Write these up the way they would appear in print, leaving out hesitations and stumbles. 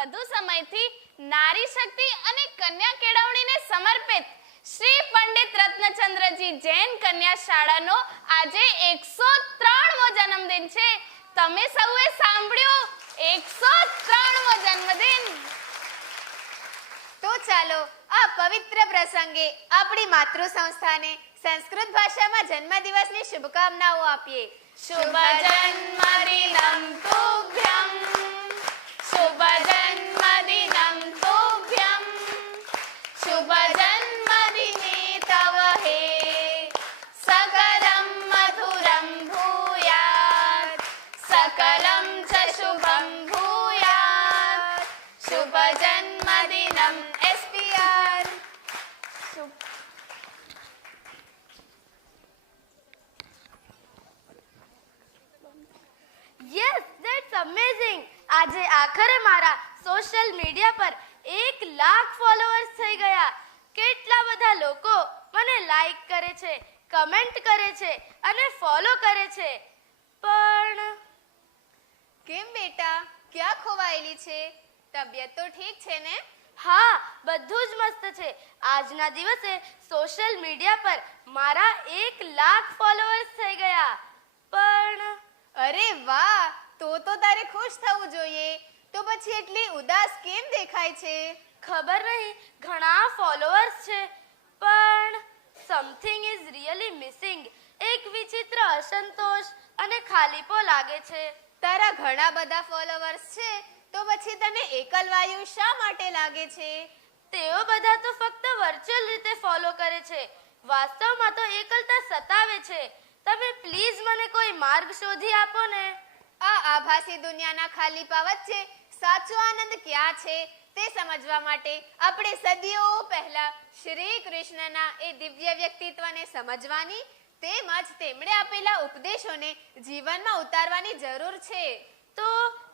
વધુ સમયથી નારી શક્તિ અને કન્યા કેળવણીને સમર્પિત શ્રી પંડિત રત્નચંદ્રજી જૈન કન્યા શાળાનો આજે 103મો જન્મદિન છે. તમે સૌએ સાંભળ્યું, 103મો જન્મદિન. તો ચાલો આ પવિત્ર પ્રસંગે આપણી માતૃ સંસ્થાને સંસ્કૃત ભાષામાં જન્મદિવસની શુભકામનાઓ આપીએ. શુભ જન્મદિનમ તુભ્યમ, શુભ જન્મદિનમ તુભ્યમ, શુભ જન્મદિને તવ હે સકલમ મધુરમ ભૂયાત, સકલમ ચ શુભમ ભૂયાત. શુભ જન્મદિનમ SPR. Yes, that's amazing. આજે આખરે મારા સોશિયલ મીડિયા પર 1 લાખ ફોલોઅર્સ થઈ ગયા. કેટલા બધા લોકો મને લાઈક કરે છે, કમેન્ટ કરે છે અને ફોલો કરે છે. પણ કેમ બેટા, ક્યાં ખોવાયેલી છે? તબિયત તો ઠીક છે ને? હા, બધું જ મસ્ત છે. આજના દિવસે સોશિયલ મીડિયા પર મારા 1 લાખ ફોલોઅર્સ થઈ ગયા. પણ અરે વાહ, તો તારે ખુશ થવું જોઈએ. તો પછી એટલી ઉદાસ કેમ દેખાય છે? ખબર નહીં, ઘણા ફોલોઅર્સ છે પણ સમથિંગ ઇઝ રિયલી મિસિંગ. એક વિચિત્ર અસંતોષ અને ખાલીપો લાગે છે. તારા ઘણા બધા ફોલોઅર્સ છે, તો પછી તને એકલવાયુ શા માટે લાગે છે? તેઓ બધા તો ફક્ત વર્ચ્યુઅલ રીતે ફોલો કરે છે. વાસ્તવમાં તો એકલતા સતાવે છે. તમે પ્લીઝ મને કોઈ માર્ગ શોધી આપો ને. આ આભાસી દુનિયાના ખાલીપા વચ્ચે સાચો આનંદ ક્યાં છે તે સમજવા માટે આપણે સદીઓ પહેલા શ્રી કૃષ્ણના એ દિવ્ય વ્યક્તિત્વને સમજવાની તેમજ તેમણે આપેલા ઉપદેશોને જીવનમાં ઉતારવાની જરૂર છે. તો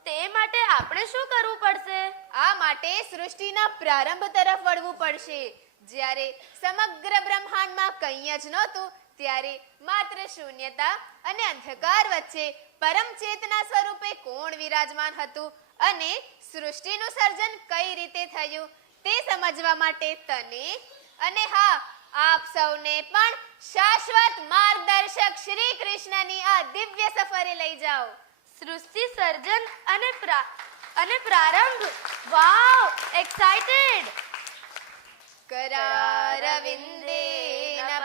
તે માટે આપણે શું કરવું પડશે? આ માટે સૃષ્ટિના પ્રારંભ તરફ વળવું પડશે. જ્યારે સમગ્ર બ્રહ્માંડમાં કંઈ જ નહોતું, ત્યારે માત્ર શૂન્યતા અને અંધકાર વચ્ચે પરમ ચેતના સ્વરૂપે કોણ વિરાજમાન હતું અને સૃષ્ટિનું સર્જન કઈ રીતે થયું તે સમજવા માટે તને અને હા, આપ સૌને પણ શાશ્વત માર્ગદર્શક શ્રી કૃષ્ણની આ દિવ્ય સફરે લઈ જાઓ. સૃષ્ટિ સર્જન અને પ્રારંભ. વાવ, એક્સાઇટેડ. करारविन्देन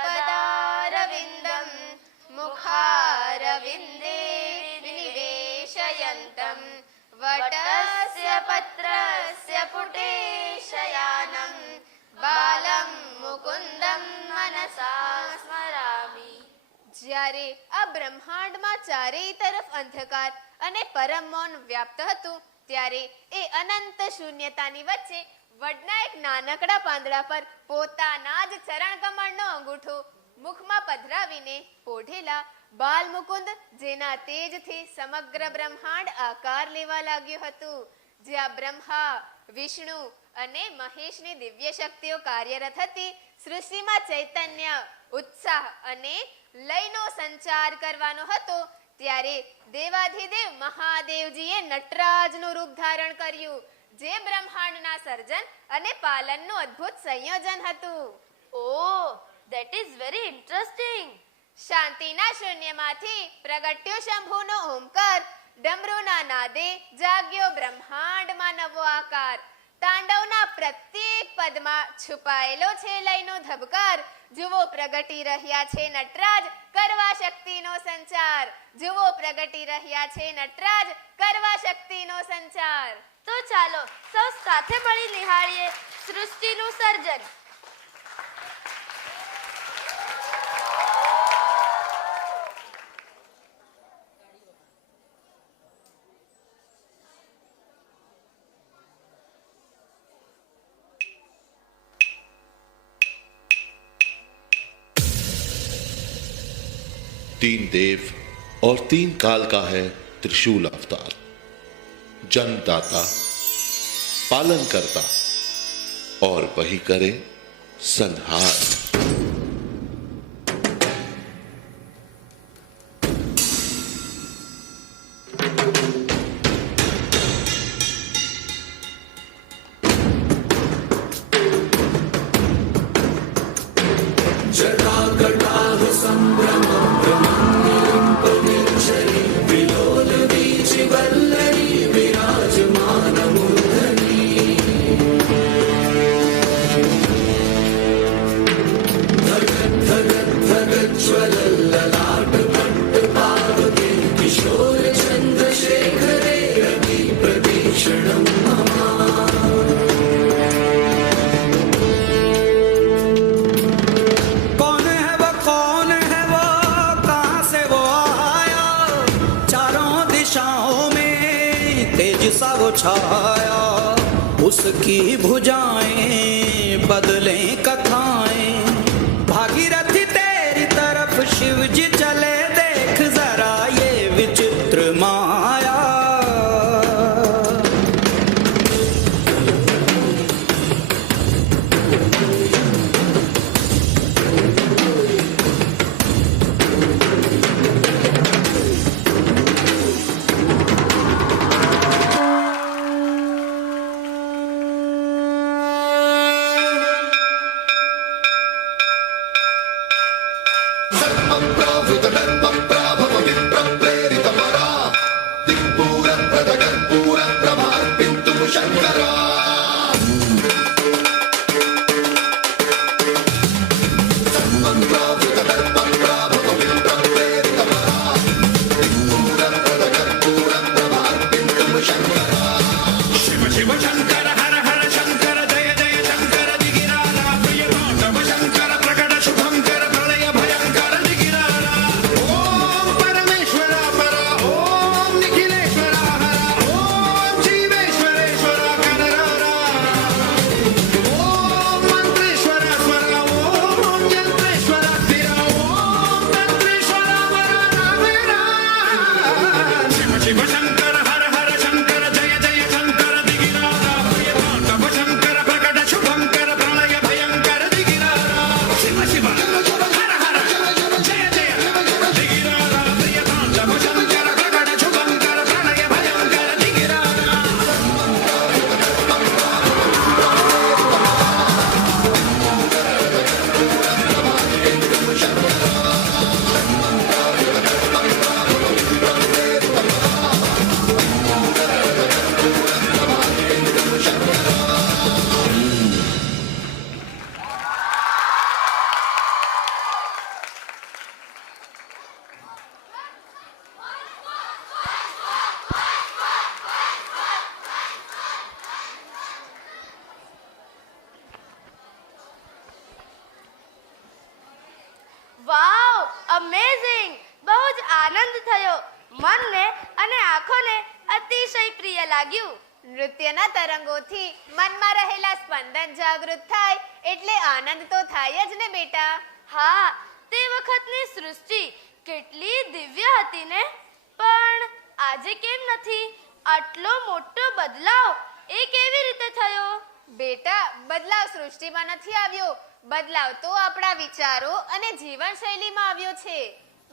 पदारविन्दं मुखारविन्दे निवेशयन्तं वटस्य पत्रस्य पुटे शयानं बालं मुकुन्दं मनसा स्मरामि. જ્યારે આ બ્રહ્માંડમાં ચારેય તરફ અંધકાર અને પરમ મૌન વ્યાપ્ત હતું, ત્યારે એ અનંત શૂન્યતાની વચ્ચે વડના એક નાનકડા પાંદડા પર પોતાના જ ચરણ કમળનો અંગૂઠો મુખમાં પધરાવીને પોઢેલા બાલ મુકુંદ, જેના તેજથી સમગ્ર બ્રહ્માંડ આકાર લેવા લાગ્યું હતું. જ્યાં બ્રહ્મા, વિષ્ણુ અને મહેશની દિવ્ય શક્તિઓ કાર્યરત હતી, સૃષ્ટિમાં ચૈતન્ય, ઉત્સાહ અને લયનો સંચાર કરવાનો હતો, ત્યારે દેવાધિદેવ મહાદેવજીએ નટરાજનું રૂપ ધારણ કર્યું, જે બ્રહ્માંડના સર્જન અને પાલનનું અદ્ભુત સંયોજન હતું. Oh, that is very interesting. શાંતિના શૂન્યમાંથી પ્રગટ્યો શંભુનો ઓમકાર, ડમરૂના નાદે જાગ્યો બ્રહ્માંડમાં નવો આકાર. તાંડવના પ્રત્યેક પદમાં છુપાયેલો છે લયનો ધબકાર. જુઓ પ્રગટી રહ્યા છે નટરાજ, કરવા શક્તિનો સંચાર. જુઓ પ્રગટી રહ્યા છે નટરાજ, કરવા શક્તિનો સંચાર. તો ચાલો સૌ સાથે મળી નિહાળીએ સૃષ્ટિનું સર્જન. तीन देव और तीन काल का है त्रिशूल अवतार, जन्मदाता, पालन करता और वही करे संहार। कौन है वो कहाँ से वो आया, चारों दिशाओं में तेज सा वो छाया, उसकी भुजाएं बदले कथाएं, भागीरथी तेरी तरफ शिव जी चले, देख जरा ये विचित्र माया। વાવ, અમેઝિંગ! બહુ જ આનંદ થયો. મનને અને આંખોને અતિશય પ્રિય લાગ્યું. નૃત્યના તરંગોથી મનમાં રહેલા સ્પંદન જાગૃત થાય એટલે આનંદ તો થાય જ ને બેટા. હા, તે વખતની સૃષ્ટિ કેટલી દિવ્ય હતી ને. પણ આજે કેમ નથી? આટલો મોટો બદલાવ એ કેવી રીતે થયો? બેટા, બદલાવ સૃષ્ટિમાં નથી આવ્યો, બદલાવ તો આપણા વિચારો અને જીવનશૈલીમાં આવ્યો છે.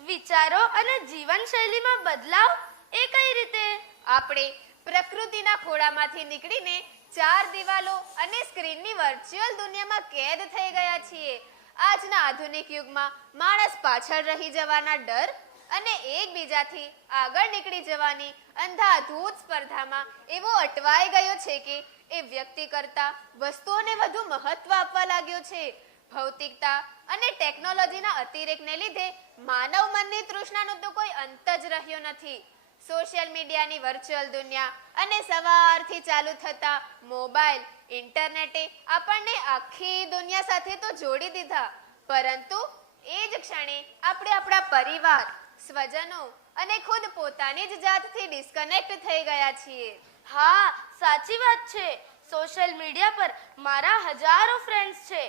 વિચારો અને જીવનશૈલીમાં બદલાવ એ કઈ રીતે? આપણે પ્રકૃતિના ખોળામાંથી નીકળીને ચાર દિવાલો અને સ્ક્રીનની વર્ચ્યુઅલ દુનિયામાં કેદ થઈ ગયા છીએ. આજના આધુનિક યુગમાં માણસ પાછળ રહી જવાના ડર અને એકબીજાથી આગળ નીકળી જવાની અંધાધૂત સ્પર્ધામાં એવો અટવાઈ ગયો છે કે એ વ્યક્તિ કરતા વસ્તુઓને વધુ મહત્વ આપવા લાગ્યો છે. ભૌતિકતા અને ટેકનોલોજીના અતિરેકને લીધે માનવ મનની તૃષ્ણાનો તો કોઈ અંત જ રહ્યો નથી. સોશિયલ મીડિયાની વર્ચ્યુઅલ દુનિયા અને સવારથી ચાલુ થતા મોબાઈલ, ઇન્ટરનેટે આપણને આખી દુનિયા સાથે તો જોડી દીધા, પરંતુ એ જ ક્ષણે આપણે આપણા પરિવાર, સ્વજનો અને ખુદ પોતાની જ જાતથી ડિસ્કનેક્ટ થઈ ગયા છીએ. હા, સાચી વાત છે. સોશિયલ મીડિયા પર મારા હજારો ફ્રેન્ડ્સ છે,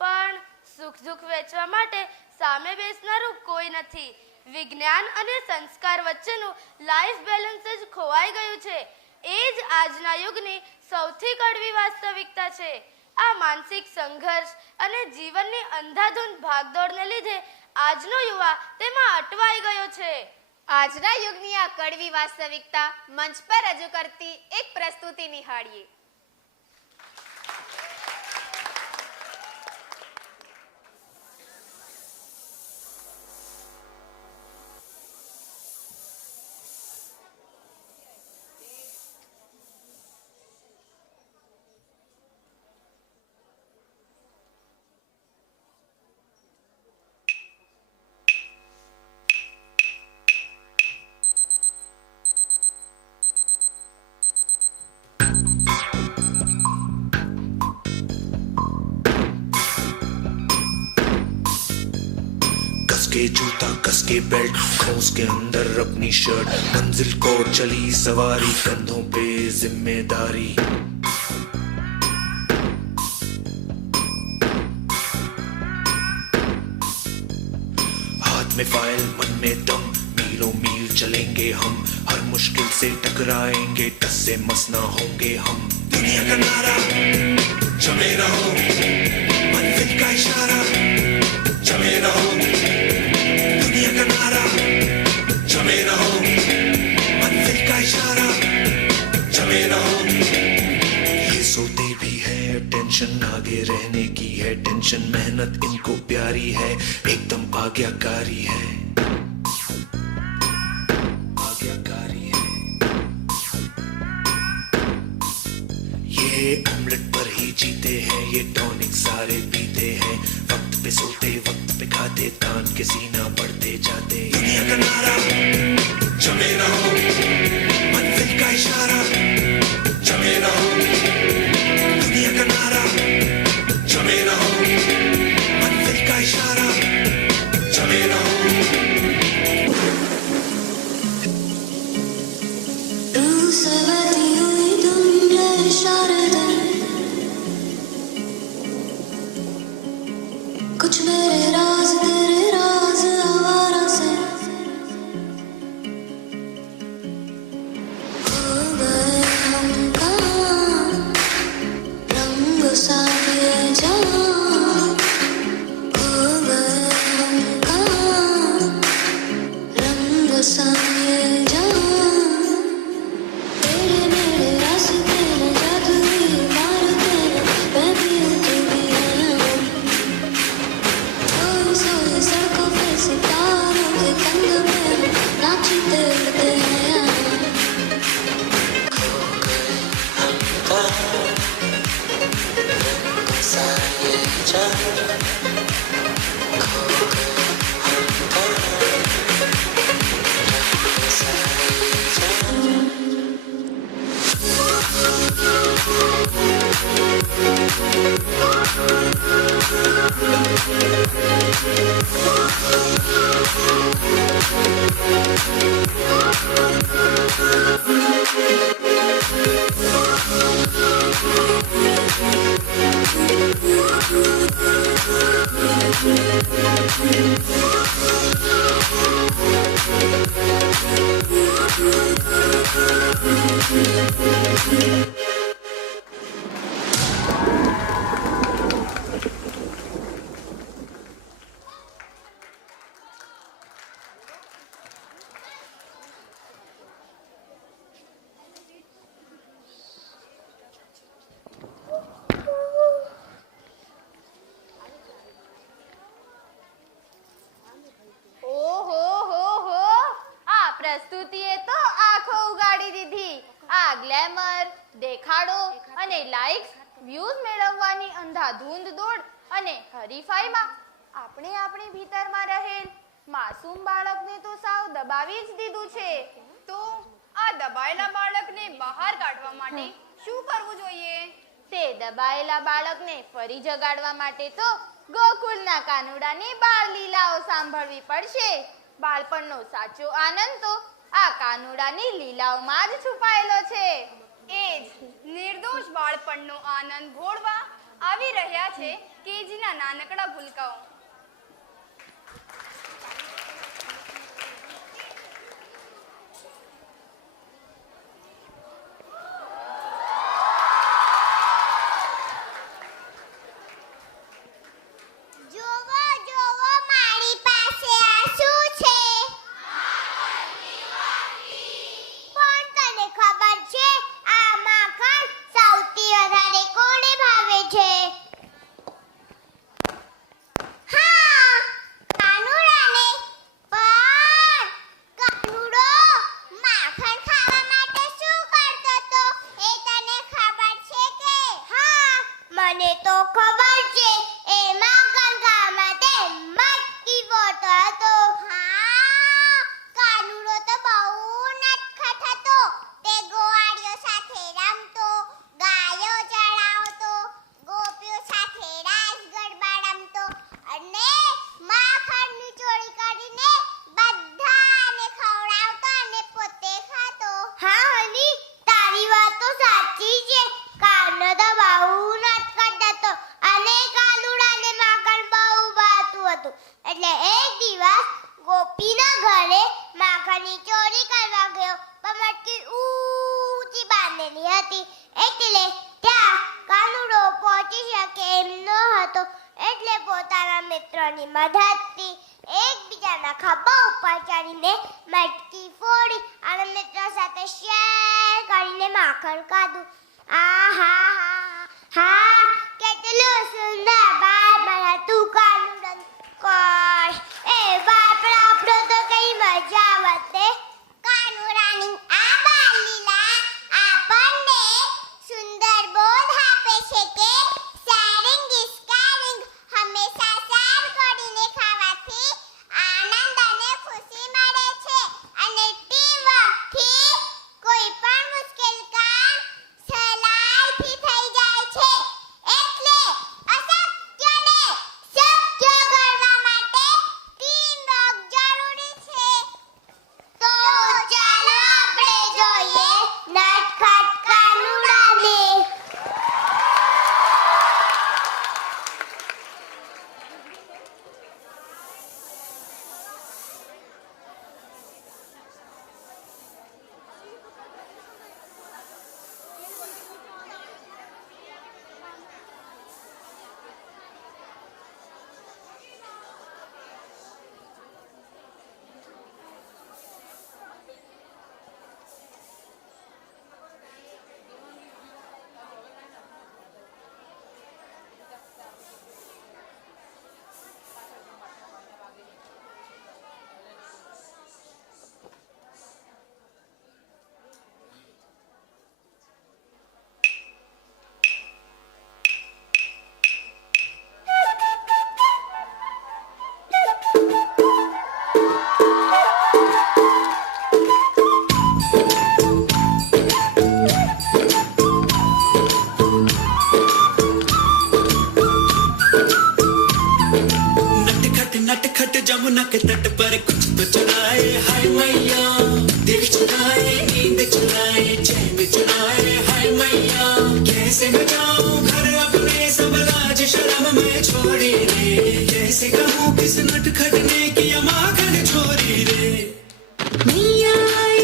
પણ સુખ દુઃખ વેચવા માટે સામે બેસનારું કોઈ નથી. વિજ્ઞાન અને સંસ્કાર વચ્ચેનું લાઈફ બેલેન્સ જ ખોવાઈ ગયું છે. એ જ આજના યુગની સૌથી કડવી વાસ્તવિકતા છે. આ માનસિક સંઘર્ષ અને જીવનની અંધાધૂંધ ભાગદોડને લીધે આજનો યુવા તેમાં અટવાઈ ગયો છે. આજના યુગની આ કડવી વાસ્તવિકતા મંચ પર રજૂ કરતી એક પ્રસ્તુતિ નિહાળીએ. के जूता कस के बेल्ट खोस के अंदर अपनी शर्ट मंजिल को चली सवारी कंधों पे जिम्मेदारी हाथ में फाइल मन में दम मीलों मील चलेंगे हम हर मुश्किल से टकराएंगे टस से मस ना होंगे हम दुनिया का नारा जमे रहो मंजिल का इशारा जमे रहो दुनिया का नारा जमे रहो मंजिल का इशारा जमे रहो ये सोते भी है टेंशन आगे रहने की है टेंशन मेहनत इनको प्यारी है एकदम आज्ञाकारी है आज्ञाकारी है ये ऑमलेट पर ही जीते हैं ये टॉनिक सारे पीते हैं वक्त पे सोते वक्त पे खाते तान के सीना बढ़ते जाते दुनिया का नारा जमे रहो मंजिल का इशारा जमे रहो दुनिया का नारा जमे रहो मंजिल का इशारा जमे रहो कुछ मेरे राज तेरे राज आवारा से खो गए हम कहाँ रंग सा ये जहाँ खो गए हम कहाँ रंग सा ये जहाँ तेरे मेरे रास्ते में जादुई मारते मैं भी हूँ तू भी है सोए सड़कों पे सितारों के कंधों में नाचते उड़ते हैं खो गए हम कहाँ रंग सा ये जहाँ खो गए हम कहाँ रंग सा ये जहाँ પ્રસ્તુતિએ તો આંખો ઉગાડી દીધી. આ ગ્લેમર, દેખાડો અને લાઇક્સ, વ્યૂઝ મેળવવાની અંધાધૂંધ દોડ અને હરીફાઈમાં આપણે આપણી ભીતરમાં રહેલ માસૂમ બાળકને તો સાવ દબાવી જ દીધું છે. તો આ દબાયેલા બાળકને બહાર કાઢવા માટે શું કરવું જોઈએ? તે દબાયેલા બાળકને ફરી જગાડવા માટે તો ગોકુળના કાનુડાની બાળ લીલાઓ સાંભળવી પડશે. બાળપણનો સાચો આનંદ તો આ કાનુડાની લીલાઓમાં જ છુપાયેલો છે. એ જ નિર્દોષ બાળપણનો આનંદ ભોળવા આવી રહ્યા છે કેજીના નાનકડા ભૂલકાઓ. હા નથી એટલે ત્યાં કાનુડો પહોંચી શકે એમ ન હતો એટલે પોતાના મિત્રોની મદદથી એકબીજાના ખભા ઉપર ચડીને મટકી ફોડી અને મિત્રો સાથે શેર કરીને માખણ ખાધું. હા કેટલું સુંદર બાળ તું કાનુડન કોશ એ બાપડા આપણો તો કઈ મજા આવતે. કાનુડાની આ બાળ લીલા આપણને સુંદર બોધ આપે છે કે શેરિંગ ઇઝ કેરિંગ. હંમેશા શેર કરીને ખાવાથી આનંદ અને ખુશી મળે છે અને ટીમ વર્કથી કોઈ પણ મુશ્કેલ કામ સહેલાઈથી થઈ જાય છે. એટલે અશક્યને શક્ય કરવા માટે ટીમ વર્ક જરૂરી છે. તો ચાલો આપણે જોઈએ નટખટ કાનુડાને. नटखट जमुना के तट पर कुछ तो चुराए हाय मैया. दिल चुराए नींद चुराए चैन चुराए हाय मैया. कैसे मैं जाऊं घर अपने सब लाज शर्म में छोड़ी रे. कैसे कहूँ किस नटखट ने किया माखन छोरी रे. मैया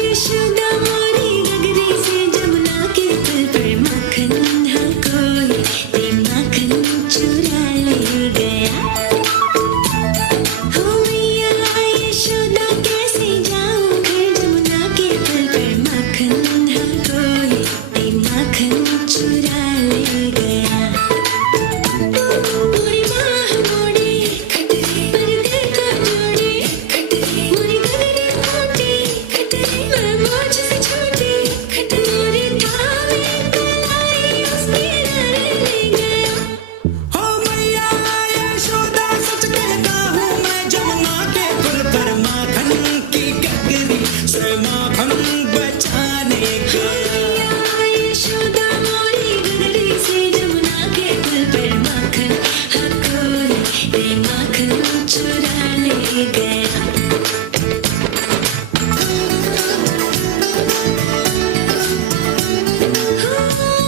यशोदा मोरी गगरी से जमुना के पुल पर माखन हा कोई ते माखन चुरा ले गया. हो मैया यशोदा कैसे जाऊं घर जमुना के पुल पर माखन हा कोई ते माखन चुरा ले गया. मोरी माँ मोड़ी खटरे पर दिल को जोड़े खटरे मोरी गगरी मोटी खटरे मैं मोच से छोटी खटरे थावे कलाई उसके नारे ले गया. हो मैया यशोदा सच कहता हूँ मैं जमुना के पुल पर माखन की गगरी से माखन बचाने गया. यशोदा मोरी गगरी से जमुना के पुल पर माखन हा कोई ते माखन चुरा ले गया.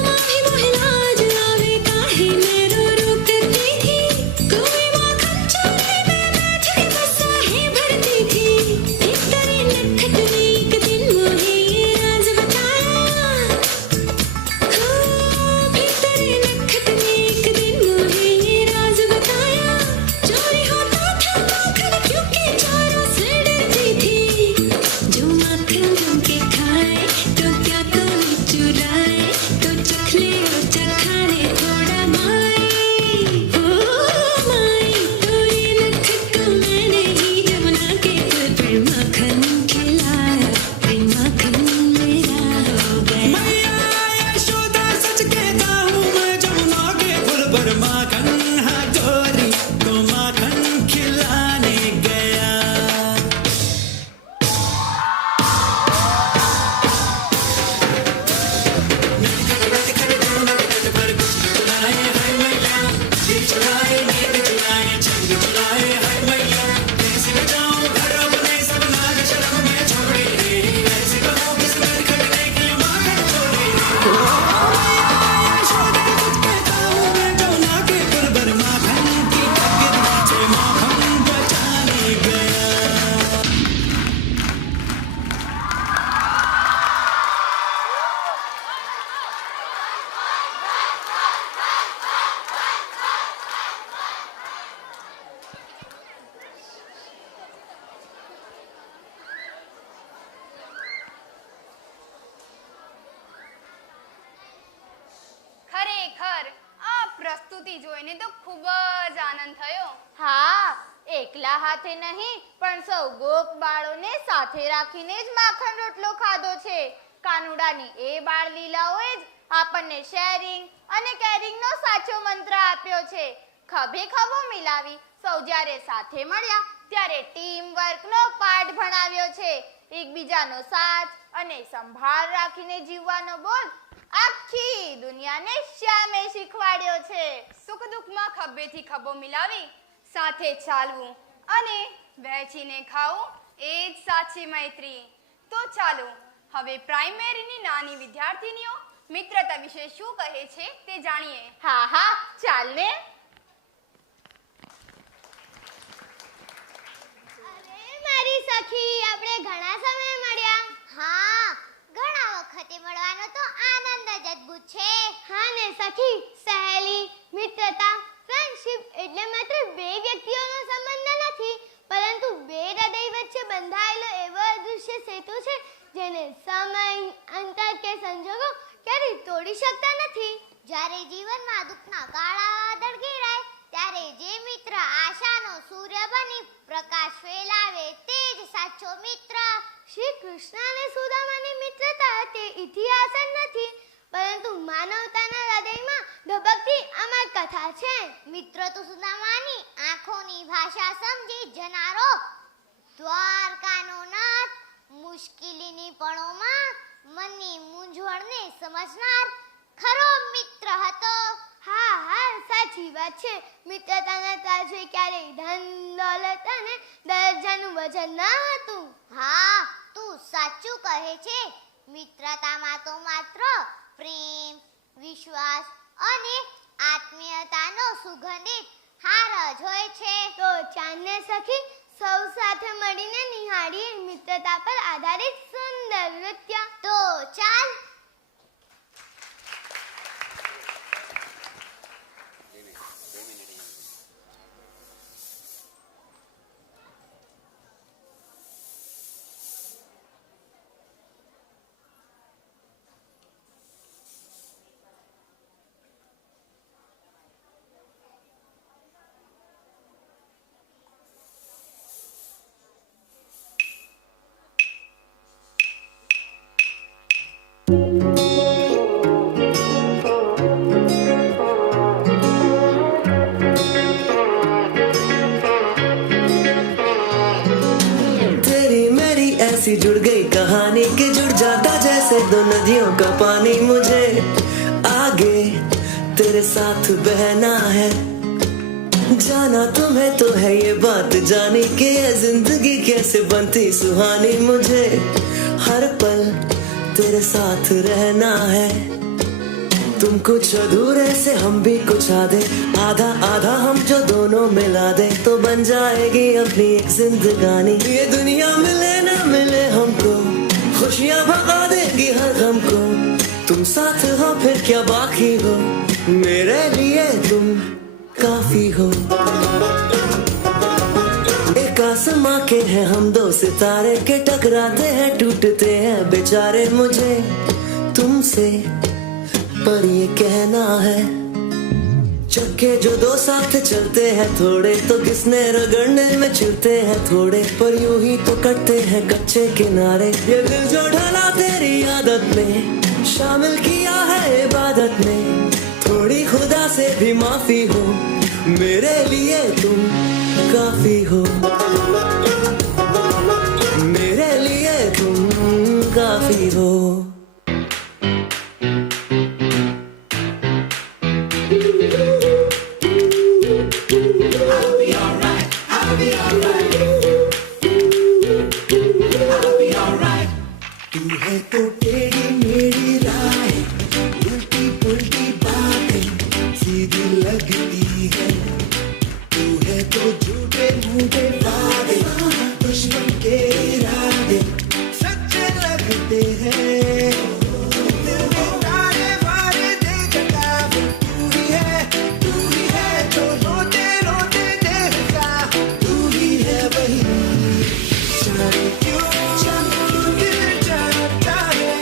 माही मोहे लाज आवे काहे मैं रो रो करती थी. कोई माखन चूल्हे में बैठ के बस आहे भरती थी. एक तारे नटखट ने एक दिन मोहे પ્રસ્તુતિ જોઈને તો ખૂબ જ આનંદ થયો. હા, એકલા હાથે નહીં પણ સૌ ગોપ બાળોને સાથે રાખીને જ માખણ રોટલો ખાધો છે. કાનુડાની એ બાળ લીલાઓએ જ આપણને શેરિંગ અને કેરિંગનો સાચો મંત્ર આપ્યો છે. ખભે ખભો મિલાવી સૌ જ્યારે સાથે મળ્યા ત્યારે ટીમ વર્કનો પાઠ ભણાવ્યો છે. એકબીજાનો સાથ અને સંભાળ રાખીને જીવવાનો બોધ આખી દુનિયાને શ્યામે શીખવાડ્યો છે. સુખ દુઃખમાં ખભેથી ખભો મિલાવી સાથે ચાલવું અને વહેંચીને ખાવું એ જ સાચી મૈત્રી. તો ચાલો હવે પ્રાઇમરીની નાની વિદ્યાર્થીનીઓ મિત્રતા વિશે શું કહે છે તે જાણીએ. હા હા, ચાલ ને. મારી સખી, આપણે ઘણા સમય મળ્યા. હા, ઘણા વખતે મળવાનો તો આનંદ જ અદ્ભુત છે. હા ને સખી, સહેલી, મિત્રતા, ફ્રેન્ડશિપ એટલે માત્ર બે વ્યક્તિઓનો સંબંધ નથી, પરંતુ બે હૃદય વચ્ચે બંધાયેલો એવો અદૃશ્ય સેતુ છે જેને સમય, અંતર કે સંજોગો ક્યારેય તોડી શકતા નથી. જ્યારે જીવનમાં દુઃખના કાળા વાદળ ઘેરાય ત્યારે જે મિત્ર આશાનો સૂર્ય બની પ્રકાશ ફેલાવે તે જ સાચો મિત્ર. શ્રી કૃષ્ણ અને સુદામાની મિત્રતા તે ઇતિહાસ જ નથી, પરંતુ માનવતાના હૃદયમાં ધબકતી અમર કથા છે. મિત્ર તો સુદામાની આંખોની ભાષા સમજી જનારો, દ્વારકાનો નાથ મુશ્કેલીની પળોમાં મનની મૂંઝવણને સમજનાર ખરો મિત્ર હતો. હા હા, સાચી વાત છે. મિત્રતાના તાજે ક્યારેય ધન, દોલત અને દરજ્જાનું વજન ન હતું. હા, તું સાચું કહે છે. મિત્રતામાં તો માત્ર પ્રેમ, વિશ્વાસ અને આત્મીયતાનો સુગંધિત હાર જ હોય છે. તો ચાંદને સખી, સૌ સાથે મળીને નિહાળીએ મિત્રતા પર આધારિત સુંદર નૃત્ય. તો ચાલ. ऐसी जुड़ गई कहानी कि जुड़ जाता जैसे दो नदियों का पानी. मुझे आगे तेरे साथ बहना है, जाना तुम्हें तो है ये बात जानी कि ये जिंदगी कैसे बनती सुहानी. मुझे हर पल तेरे साथ रहना है, तुम कुछ अधूरे से हम भी कुछ आधे, आधा आधा हम जो दोनों मिला दे तो बन जाएगी अपनी एक जिंदगानी. ये दुनिया मिले ना मिले हमको, खुशियाँ भगा देगी हर गम को. तुम साथ हो फिर क्या बाकी हो, मेरे लिए तुम काफी हो. एक आसमां के हैं हम दो सितारे के, टकराते हैं टूटते हैं बेचारे. मुझे तुमसे पर ये कहना है, चक्के जो दो साथ चलते हैं थोड़े तो किसने रगड़ने में चिरते हैं थोड़े. पर यूं ही तो कटते हैं कच्चे किनारे. ये दिल जो ढला तेरी आदत में, शामिल किया है इबादत में. थोड़ी खुदा से भी माफी हो, मेरे लिए तुम काफी हो. मेरे लिए तुम काफी हो. तू है तो टेढ़ी मेरी राय, उल्टी पुल्टी बातें सीधी लगती है. तू है तो झूठे मूठे वादे, दुश्मन के इरादे सच्चे लगते हैं. दिल में तारे मारे देखता तू ही है जो रोते रोते देखता. तू ही है वही जाने क्यों दिल चाहता है.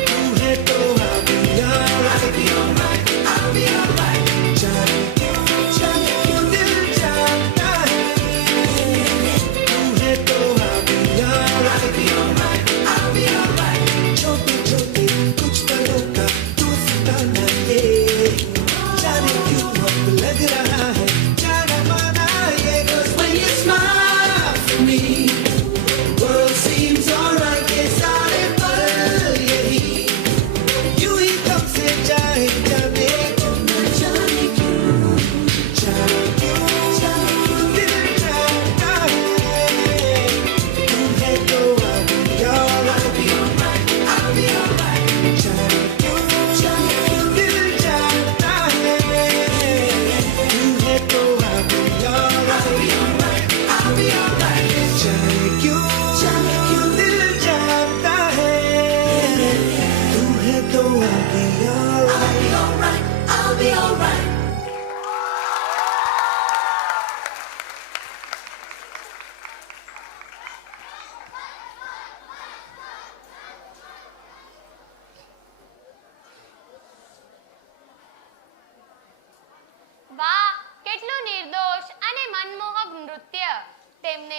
तू है तो I'll be alright, I'll be alright, I'll be alright.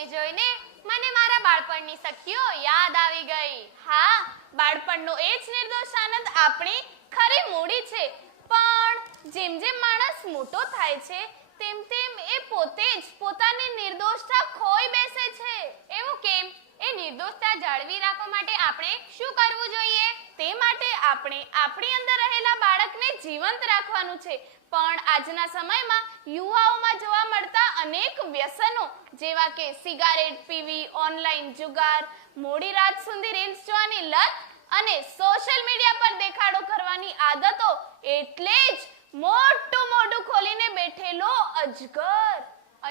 તમને જોઈને મને મારા બાળપણની સખીઓ યાદ આવી ગઈ. હા, બાળપણનો એ જ નિર્દોષ આનંદ આપણી ખરી મૂડી છે. પણ જેમ જેમ માણસ મોટો થાય છે તેમ તેમ એ પોતે જ પોતાની નિર્દોષતા ખોઈ બેસે છે. એવું કેમ? એ નિર્દોષતા જાળવી રાખવા માટે આપણે શું કરવું જોઈએ? તે માટે આપણે આપણી અંદર રહેલા બાળકને જીવંત રાખવાનું છે. પણ આજના સમયમાં યુવાઓમાં જોવા મળતા અનેક વ્યસનો જેવા કે સિગારેટ પીવી, ઓનલાઈન જુગાર, મોડી રાત સુધી રીલ્સ જોવાની લત અને સોશિયલ મીડિયા પર દેખાડો કરવાની આદતો, એટલે જ મોટું મોઢું ખોલીને બેઠેલો અજગર.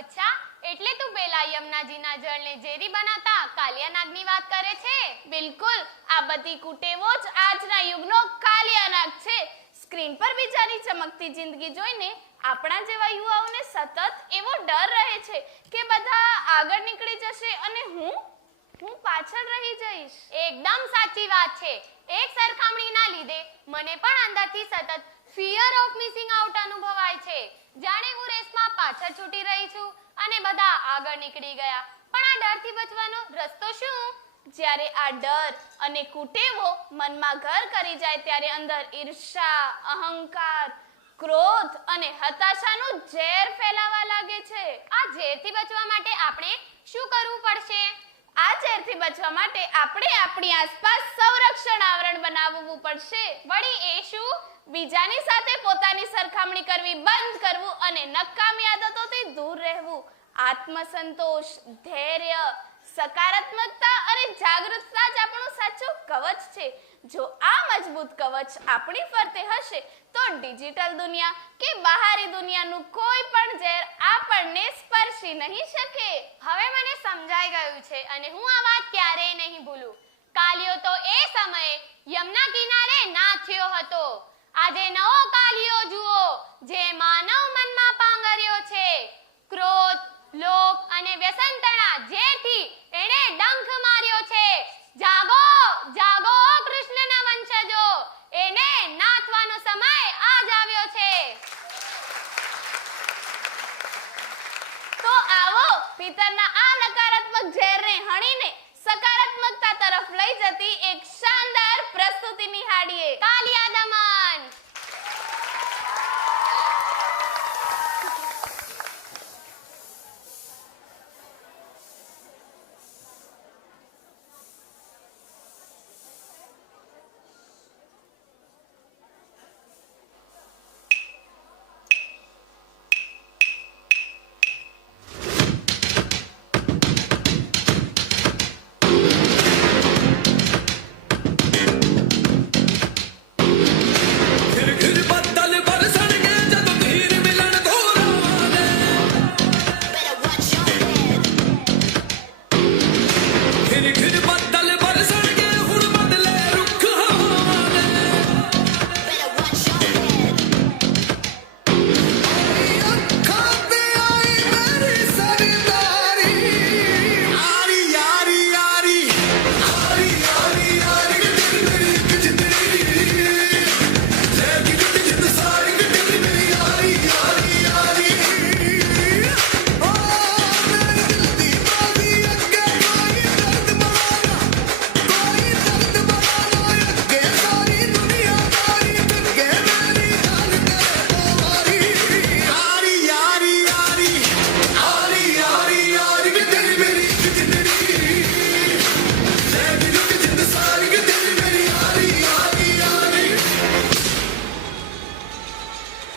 અચ્છા, એટલે તું પેલા યમુનાજીના જળને ઝેરી બનાવતા કાલિયા નાગની વાત કરે છે? બિલકુલ, આ બધી કુટેવો જ આજના યુગનો કાલિયા નાગ છે. સ્ક્રીન પર બીજાની ચમકતી જિંદગી જોઈને આપણા જેવા યુવાઓને સતત એવો ડર રહે છે કે બધા આગળ નીકળી જશે અને હું પાછળ રહી જઈશ. એકદમ સાચી વાત છે. એક સરખામણીના લીધે મને પણ અંદરથી સતત ફિયર ઓફ મિસિંગ આઉટ અનુભવાય છે. જાણે હું રેસમાં પાછળ છૂટી રહી છું અને બધા આગળ નીકળી ગયા. પણ આ ડરથી બચવાનો રસ્તો શું? જ્યારે આ ડર અને કુટેવો મનમાં ઘર કરી જાય ત્યારે અંદર ઈર્ષા, અહંકાર, ક્રોધ અને હતાશાનું ઝેર ફેલાવા લાગે છે. આ ઝેરથી બચવા માટે આપણે શું કરવું પડશે? આ ઝેરથી બચવા માટે આપણે આપણી આસપાસ સંરક્ષણ આવરણ બનાવવું પડશે. વળી એ શું? બીજાની સાથે પોતાની સરખામણી કરવી બંધ કરવું અને નકામી આદતોથી દૂર રહેવું. આત્મસંતોષ, ધૈર્ય, સકારાત્મકતા અને જાગૃતતા જ આપણું સાચું કવચ છે. જો આ મજબૂત કવચ આપણી ફરતે હશે તો ડિજિટલ દુનિયા કે બહારી દુનિયાનું કોઈ પણ ઝેર આપણને સ્પર્શી નહીં શકે. હવે મને સમજાઈ ગયું છે અને હું આ વાત ક્યારેય નહીં ભૂલું. કાલિયો તો એ સમયે યમુના કિનારે નાચ્યો હતો. આજે નવો કાલિયો જુઓ, જે માનવ મનમાં પાંગર્યો છે. ક્રોધ, લોભ અને વ્યસનતણા જેથી એણે ડંખ માર્યો છે. જાગો, જાગો કૃષ્ણના વંશજો, એને નાચવાનો સમય આજ આવ્યો છે. તો આવો પિતરના આ નકારાત્મક ઝેરને હણીને સકારાત્મકતા તરફ લઈ જતી એક શાનદાર પ્રસ્તુતિ નિહાળીએ. કાલિયા દમન.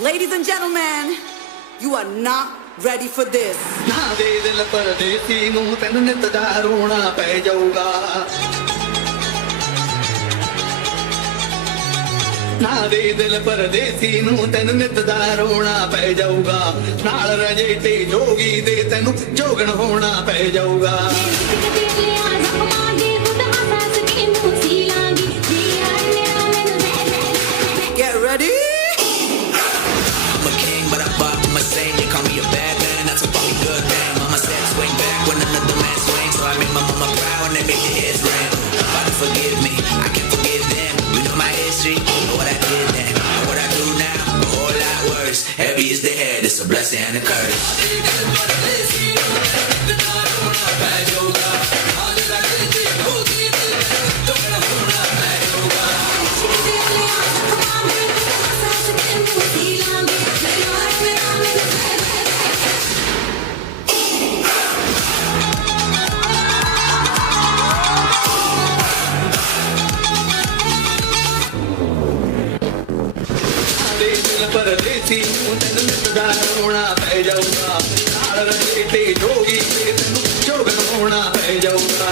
Ladies and gentlemen, you are not ready for this. ਨਾ ਦੇ ਦਿਲ ਪਰਦੇਸੀ ਨੂੰ ਤੈਨੂੰ ਨਿਤ ਦਾ ਰੋਣਾ ਪੈ ਜਾਊਗਾ. ਨਾ ਦੇ ਦਿਲ ਪਰਦੇਸੀ ਨੂੰ ਤੈਨੂੰ ਨਿਤ ਦਾ ਰੋਣਾ ਪੈ ਜਾਊਗਾ. ਨਾਲ ਰਜੇ ਤੇ ਜੋਗੀ ਦੇ ਤੈਨੂੰ ਜੋਗਣ ਹੋਣਾ ਪੈ ਜਾਊਗਾ. Get ready. I'm a king, but I bop with my same. They call me a bad man, that's a fucking good thing. Mama said swing back when another man swings, so I make my mama proud when they make their heads ring. Father forgive me, I can forgive them. You know my history, you know what I did then. And what I do now, a whole lot worse. Heavy is the head, it's a blessing and a curse. ਦੇਸੀ ਨੂੰ ਤੈਨੂੰ ਨਿਤ ਦਾ ਰੋਣਾ ਪੈ ਜਾਊਗਾ ਨਾਲ ਰਜੇ ਤੇ ਜੋਗੀ ਤੇ ਤੈਨੂੰ ਜੋਗਣ ਹੋਣਾ ਪੈ ਜਾਊਗਾ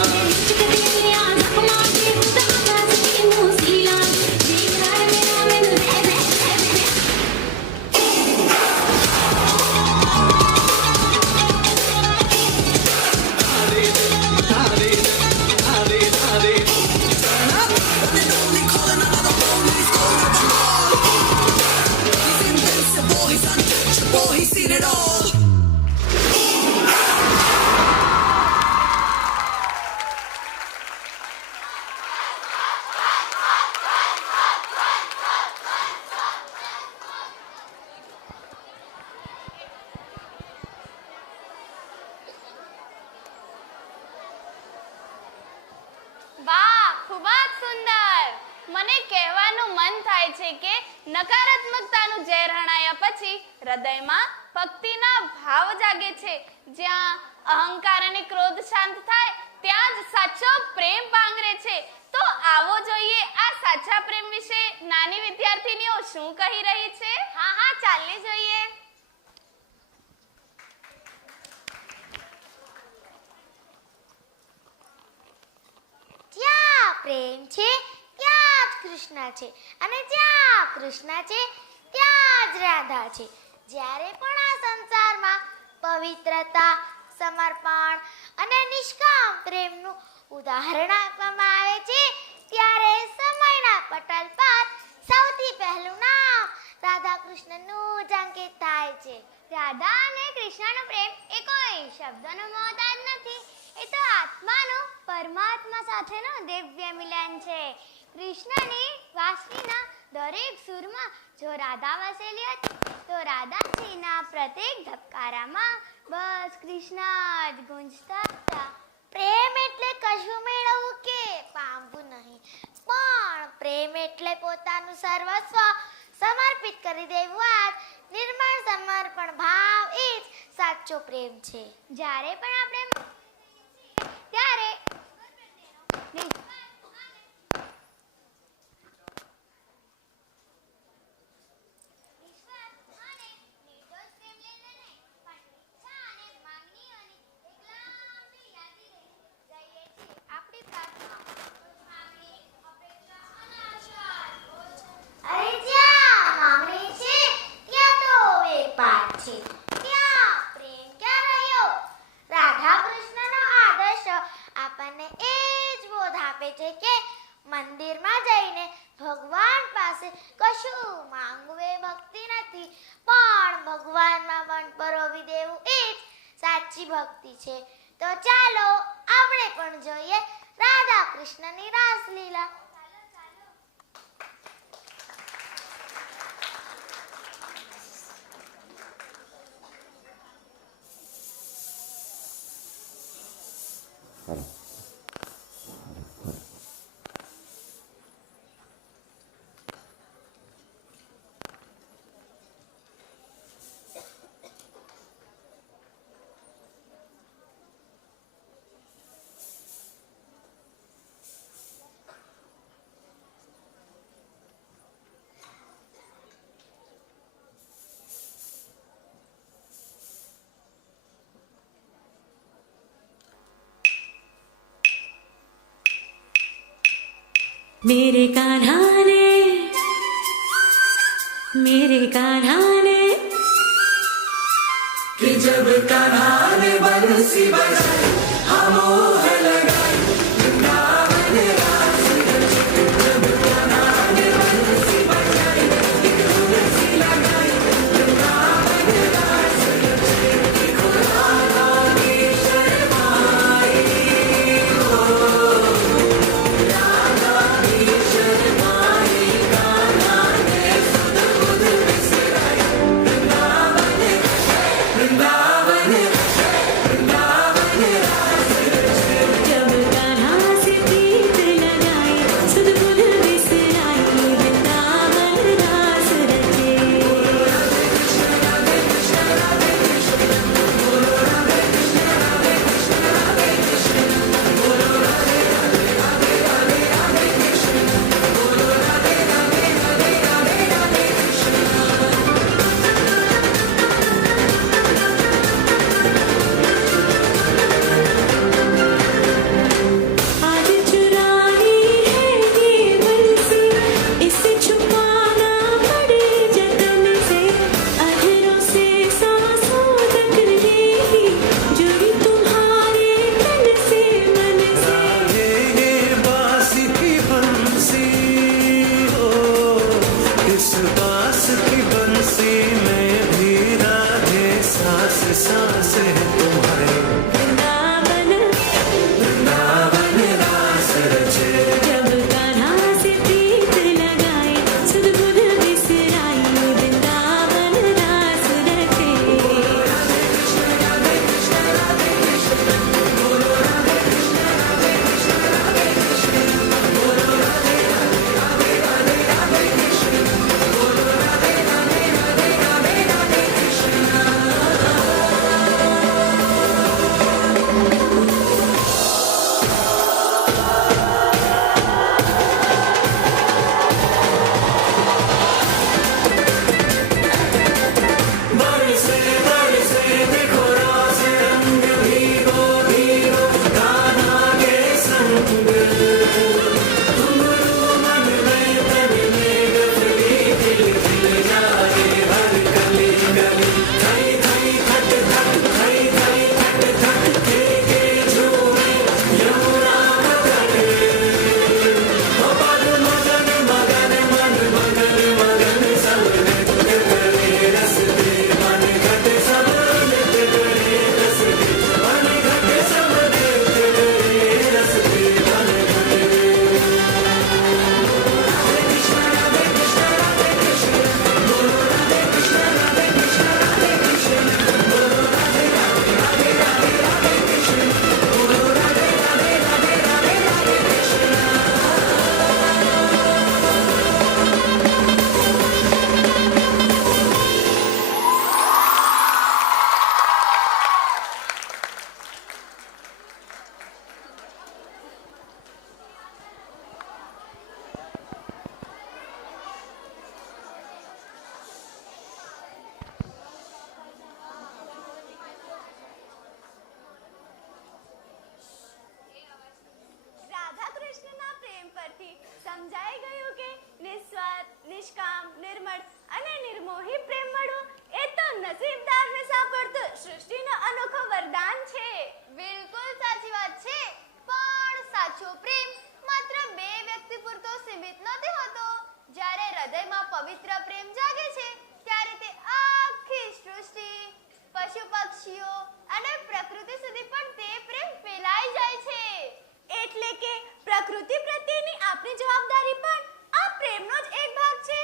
વાહ, ખૂબ જ સુંદર. મને કહેવાનું મન થાય છે કે નકારાત્મકતાનું ઝેર હણાયા પછી હૃદયમાં ભક્તિના ભાવ જાગે છે. જ્યાં અહંકાર અને ક્રોધ શાંત થાય ત્યાં જ સાચો પ્રેમ પાંગરે છે. તો આવો જોઈએ આ સાચા પ્રેમ વિશે નાની વિદ્યાર્થીનીઓ શું કહી રહી છે. હા હા ચાલને જોઈએ. જ્યાં પ્રેમ છે ત્યાં જ કૃષ્ણ છે અને જ્યાં કૃષ્ણ છે ત્યાં જ રાધા છે. જ્યારે પણ આ સંસારમાં પવિત્રતા, સમર્પણ અને નિષ્કામ પ્રેમનું ઉદાહરણ આપવામાં આવે છે ત્યારે સમયના પટલ પર સૌથી પહેલું નામ રાધા કૃષ્ણનું જ અંકિત થાય છે. રાધા અને કૃષ્ણનો પ્રેમ એ કોઈ શબ્દનો મોહતાજ નથી. એ તો આત્માનો પરમાત્મા સાથેનો દિવ્ય મિલન છે. કૃષ્ણની વાંસળીના દરેક સૂરમાં જો રાધા વસેલી હતી તો રાધાજીના પ્રત્યેક ધબકારામાં બસ કૃષ્ણ જ ગુંજતા હતા. પ્રેમ એટલે કશું મેળવવું કે પામવું નહીં, પણ પ્રેમ એટલે પોતાનું સર્વસ્વ સમર્પિત કરી દેવું. આ નિર્મળ સમર્પણ ભાવ એ જ સાચો પ્રેમ છે. જ્યારે પણ આપણે ત્યારે અરે જ્યાં માંગણી છે ત્યાં તો વેપાર છે, ત્યાં પ્રેમ ક્યાં રહ્યો? રાધા કૃષ્ણનો આદર્શ આપણને એ જ બોધ આપે છે કે મંદિરમાં જઈને ભગવાન પાસે કશું માંગવું એ ભક્તિ નથી, પણ ભગવાનમાં મન પરોવી દેવું એ જ સાચી ભક્તિ છે. તો ચાલો આપણે પણ જોઈએ રાધા કૃષ્ણની રાસલીલા. मेरे कान्हा ने कि जब कान्हा ने बंसी बजाई हमोह लगाई वृंदावन रास रचे. जब कान्हा ने बंसी बजाई एक तुलसी लगाई वृंदावन रास रचे. देखो राधा की शर्माई हो, राधा की शर्माई, कान्हा ने सुध बुध बिसराई. वृंदावन वृंदावन वृंदावन रास रचे. નિષ્કામ, નિર્મળ અને નિર્મોહી પ્રેમ મળવો એ તો નસીબદારને સાંપડતું સૃષ્ટિનો અનોખો વરદાન છે. બિલકુલ સાચી વાત છે. પણ સાચો પ્રેમ માત્ર બે વ્યક્તિ પૂરતો સીમિત નથી હોતો. જ્યારે હૃદયમાં પવિત્ર પ્રેમ જાગે છે ત્યારે તે આખી સૃષ્ટિ, પશુ પક્ષીઓ અને પ્રકૃતિ સુધી પણ તે પ્રેમ ફેલાઈ જાય છે. એટલે કે પ્રકૃતિ પ્રત્યેની આપણી જવાબદારી પણ આ પ્રેમનો જ એક ભાગ છે.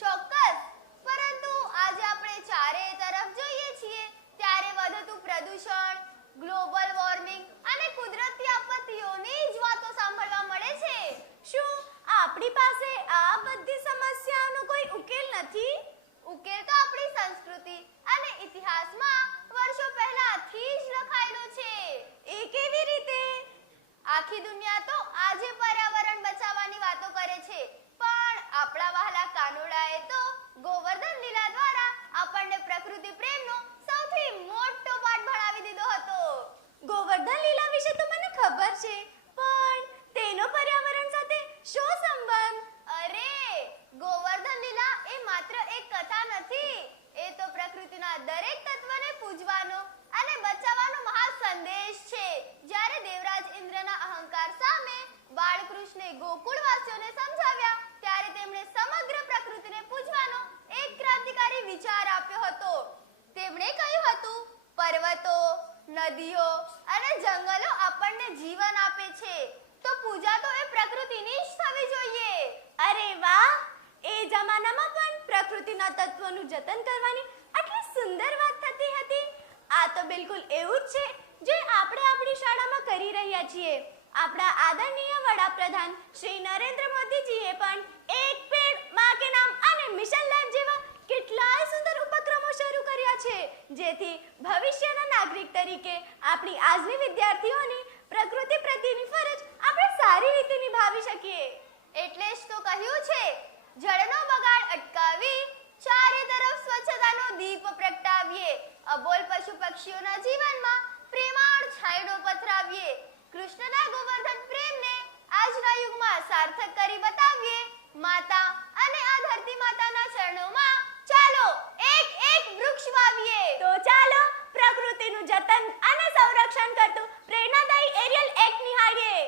ચોક્કસ. પરંતુ આજે આપણે ચારે તરફ જોઈએ છીએ ત્યારે વધતું પ્રદૂષણ, ગ્લોબલ વોર્મિંગ અને કુદરતી આપત્તિઓની જ વાતો સાંભળવા મળે છે. શું આપણી પાસે આ બધી સમસ્યાઓનો કોઈ ઉકેલ નથી? ઉકેલ તો આપણી સંસ્કૃતિ અને ઇતિહાસમાં વર્ષો પહેલાથી જ લખાયેલો છે. એ કેવી રીતે? આખી દુનિયા તો આજે પર્યાવરણ બચાવવાની વાતો કરે છે, પણ આપણા વહાલા કાનોડાએ તો ગોવર્ધન લીલા દ્વારા આપણને પ્રકૃતિ પ્રેમનો સૌથી મોટો પાઠ ભણાવી દીધો હતો. ગોવર્ધન લીલા વિશે તો મને ખબર છે, પણ તેનો પર્યાવરણ સાથે શું સંબંધ? અરે, ગોવર્ધન લીલા એ માત્ર એક કથા નથી. એ તો પ્રકૃતિના દરેક તત્વને પૂજવાનો અને બચાવવાનો મહા સંદેશ છે. જ્યારે દેવરાજ ઇન્દ્રના અહંકાર સામે બાળકૃષ્ણે ગોકુળવાસીઓને સમજાવ્યા ત્યારે તેમણે સમગ્ર પ્રકૃતિને પૂજવાનો એક ક્રાંતિકારી વિચાર આપ્યો હતો. તેમણે કહ્યું હતું, પર્વતો, નદીઓ અને જંગલો આપણને જીવન આપે છે, તો પૂજા તો એ પ્રકૃતિની જ થવી જોઈએ. અરે વાહ! એ જમાનામાં પણ પ્રકૃતિના તત્વોનું જતન કરવાની આટલી સુંદર વાત થતી હતી. આ તો બિલકુલ એવું જ છે જે આપણે આપણી શાળામાં કરી રહ્યા છીએ. આપણા આદરણીય વડાપ્રધાન શ્રી નરેન્દ્ર મોદીજીએ પણ એક પેડ માં કે નામ અને મિશન લાઈફ જેવા કેટલાય સુંદર ઉપક્રમો શરૂ કર્યા છે, જેથી ભવિષ્યના નાગરિક તરીકે આપણી આજની વિદ્યાર્થીઓની પ્રકૃતિ પ્રત્યેની ફરજ આપણે સારી રીતે નિભાવી શકીએ. એટલે જ તો કહ્યું છે, જળનો બગાડ અટકાવી ચારે તરફ સ્વચ્છતાનો દીપ પ્રગટાવીએ, અબોલ પશુ પક્ષીઓના જીવનમાં પ્રેમાળ છાંયડો પથરાવીએ, કૃષ્ણના ગોવર્ધન પ્રેમને આજના યુગમાં સાર્થક કરી બતાવીએ. માતા અને આ ધરતી માતાના ચરણોમાં ચાલો એક વૃક્ષ વાવીએ. તો ચાલો પ્રકૃતિનું જતન અને સંરક્ષણ કરતું પ્રેરણાદાયી એરિયલ એક્ટ નિહાળીએ.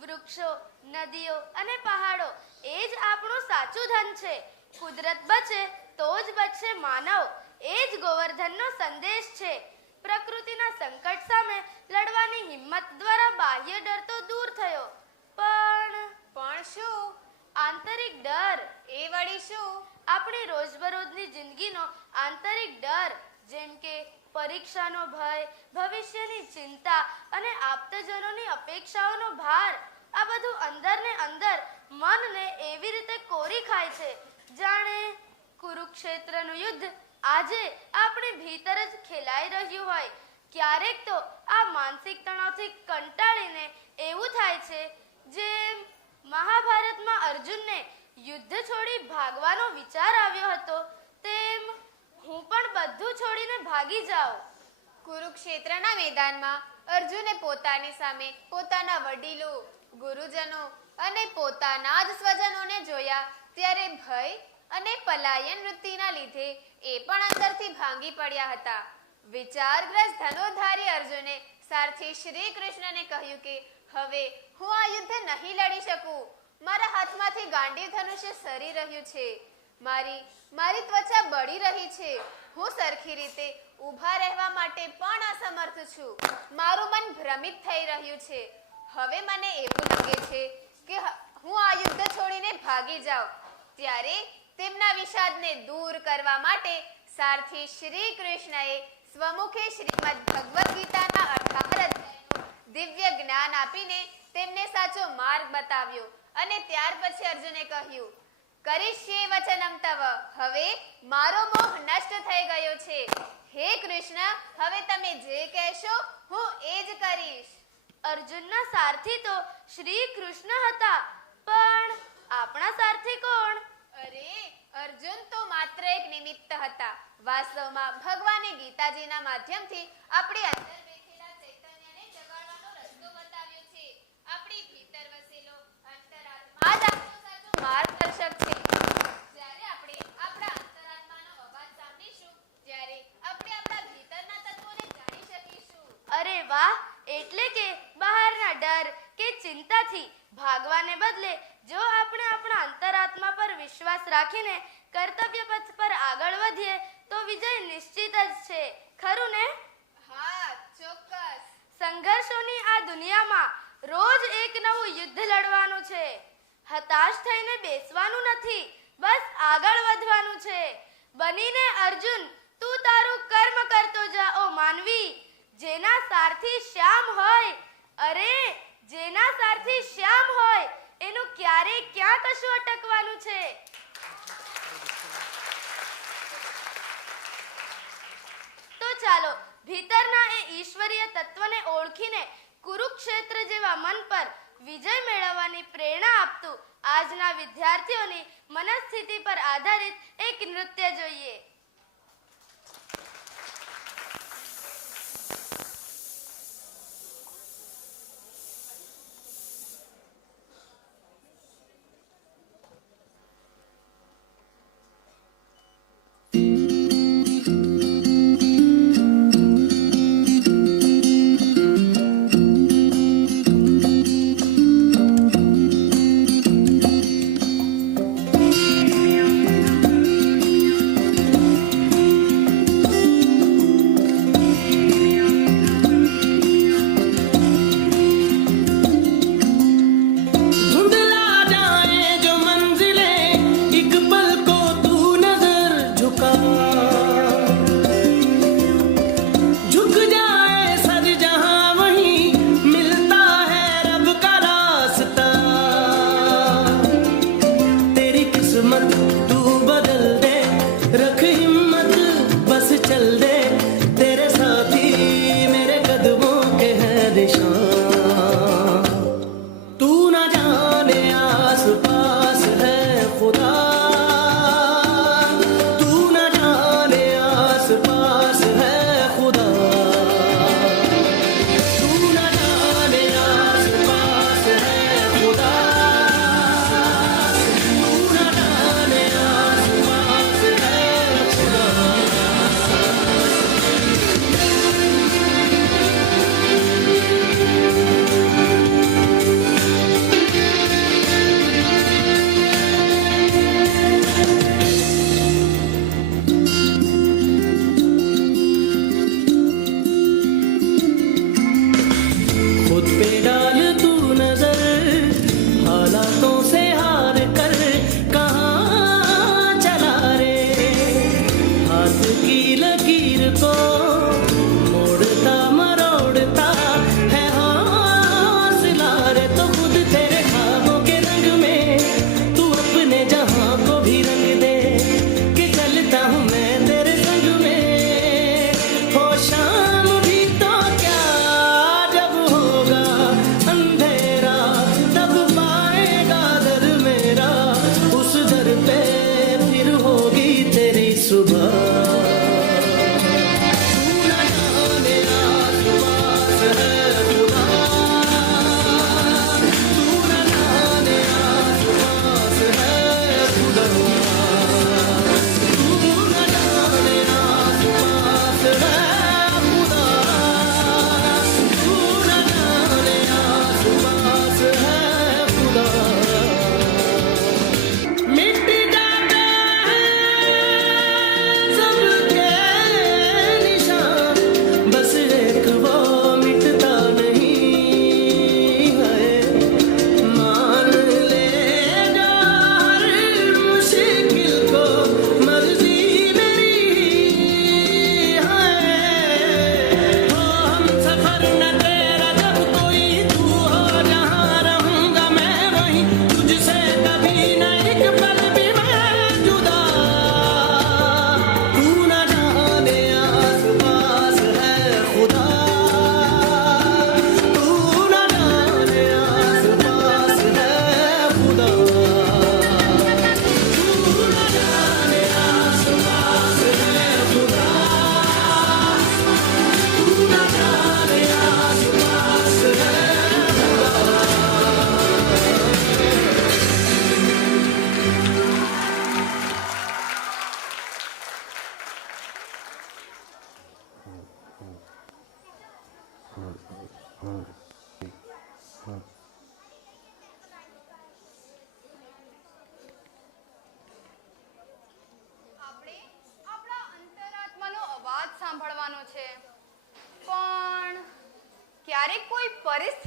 વૃક્ષો, નદીઓ અને પહાડો એ જ આપણું સાચું ધન છે. કુદરત બચે તો જ બચશે માનવ, એ જ ગોવર્ધનનો સંદેશ છે. પ્રકૃતિના સંકટ સામે લડવાની હિંમત દ્વારા બાહ્ય ડર તો દૂર થયો, પણ શું? આંતરિક ડર. એ વળી શું? આપણી રોજબરોજની જિંદગીનો આંતરિક ડર, જેમ કે પરીક્ષાનો ભય, ભવિષ્યની ચિંતા અને આપ્તજનોની અપેક્ષાઓનો ભાર, આ બધું અંદર ને અંદર મનને એવી રીતે કોરી ખાય છે જાણે કુરુક્ષેત્રનું યુદ્ધ આજે આપણી ભીતર જ ખેલાઈ રહ્યું હોય. ક્યારેક તો આ માનસિક તણાવથી કંટાળીને એવું થાય છે જેમ મહાભારતમાં અર્જુનને યુદ્ધ છોડી ભાગવાનો વિચાર આવ્યો હતો, તેમ હું પણ બધું છોડીને ભાગી જાઉં. કુરુક્ષેત્રના મેદાનમાં અર્જુને પોતાની સામે પોતાના વડીલો, ગુરુજનો અને પોતાના જ સ્વજનોને જોયા ત્યારે ભય અને પલાયન વૃત્તિના લીધે એ પણ અંદરથી ભાંગી પડ્યા હતા. વિચારગ્રસ્ત ધનુર્ધારી અર્જુને સારથી શ્રી કૃષ્ણને કહ્યું કે હવે હું આ યુદ્ધ નહીં લડી શકું. મારા હાથમાંથી ગાંડીવ ધનુષ્ય સરી રહ્યું છે. મારી ત્વચા બળી રહી છે. હું સરખી રીતે ઊભા રહેવા માટે પણ અસમર્થ છું. મારું મન ભ્રમિત થઈ રહ્યું છે. હવે મને એવું લાગે છે કે હું આ યુદ્ધ છોડીને ભાગી જાઉં. ત્યારે તેમના વિષાદને દૂર કરવા માટે સારથી શ્રી કૃષ્ણએ સ્વમુખે શ્રીમદ ભગવદ્ ગીતાના 18 અધ્યાયનું દિવ્ય જ્ઞાન આપીને તેમને સાચો માર્ગ બતાવ્યો. અને ત્યાર પછી અર્જુને કહ્યું, કરીશ્યે વચનમ તવ, હવે મારો મોહ નષ્ટ થઈ ગયો છે. હે કૃષ્ણ, હવે તમે જે કહેશો હું એ જ કરીશ. અર્જુનના સારથી તો શ્રી કૃષ્ણ હતા, પણ આપણા સારથી કોણ? અરે, અર્જુન તો માત્ર એક નિમિત્ત હતા. વાસ્તવમાં ભગવાને ગીતાજીના માધ્યમથી આપણી અંદર બેઠેલા ચૈતન્યને જગાડવાનો રસ્તો બતાવ્યો છે. આપણી ભીતર વસેલો અંતરાત્મા જ આપણો સાચો માર્ગદર્શક છે. જ્યારે આપણે આપણા અંતરાત્માનો અવાજ સાંભળીશું ત્યારે આપણે આપણા ભીતરના તત્વોને જાણી શકીશું. અરે વાહ! એટલે કે બહારના ડર કે ચિંતાથી ભાગવાને બદલે જો આપણે આપણા અંતરાત્મા પર વિશ્વાસ રાખીને કર્તવ્ય પથ પર આગળ વધીએ તો વિજય નિશ્ચિત જ છે. ખરું ને? હા, ચોક્કસ. સંઘર્ષોની આ દુનિયામાં રોજ એક નવું યુદ્ધ લડવાનું છે. હતાશ થઈને બેસવાનું નથી, બસ આગળ વધવાનું છે. બનીને અર્જુન, તું તારું કર્મ કરતો જા ઓ માનવી. જેના સારથી શ્યામ હોય, અરે જેના સારથી શ્યામ હોય એનું ક્યારે ક્યાં કશું અટકવાનું છે. તો ચાલો ભીતરના એ ઈશ્વરીય તત્વને ઓળખીને કુરુક્ષેત્ર જેવા મન પર વિજય મેળવવાની પ્રેરણા આપતું આજના વિદ્યાર્થીઓની મનસ્થિતિ પર આધારિત એક નૃત્ય જોઈએ.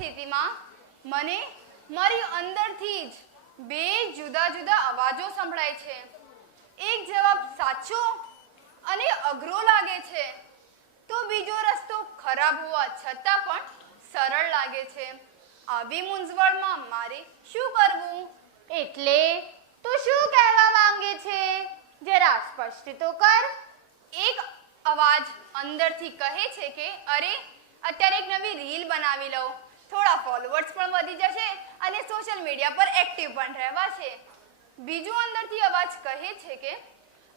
સ્થિતિમાં મને મારી અંદરથી જ બે જુદા જુદા અવાજો સંભળાય છે. એક જવાબ સાચો અને અઘરો લાગે છે, તો બીજો રસ્તો ખરાબ હોવા છતાં પણ સરળ લાગે છે. આવી મૂંઝવણમાં મારે શું કરવું? એટલે તું શું કહેવા માંગે છે? જરા સ્પષ્ટ તો કર. એક અવાજ અંદરથી કહે છે કે અરે અત્યારે એક નવી રીલ બનાવી લઉં, થોડા ફોલોવર્સ પણ વધી જશે અને સોશિયલ મીડિયા પર એક્ટિવ પણ રહેવાશે. બીજું અંદરથી અવાજ કહે છે કે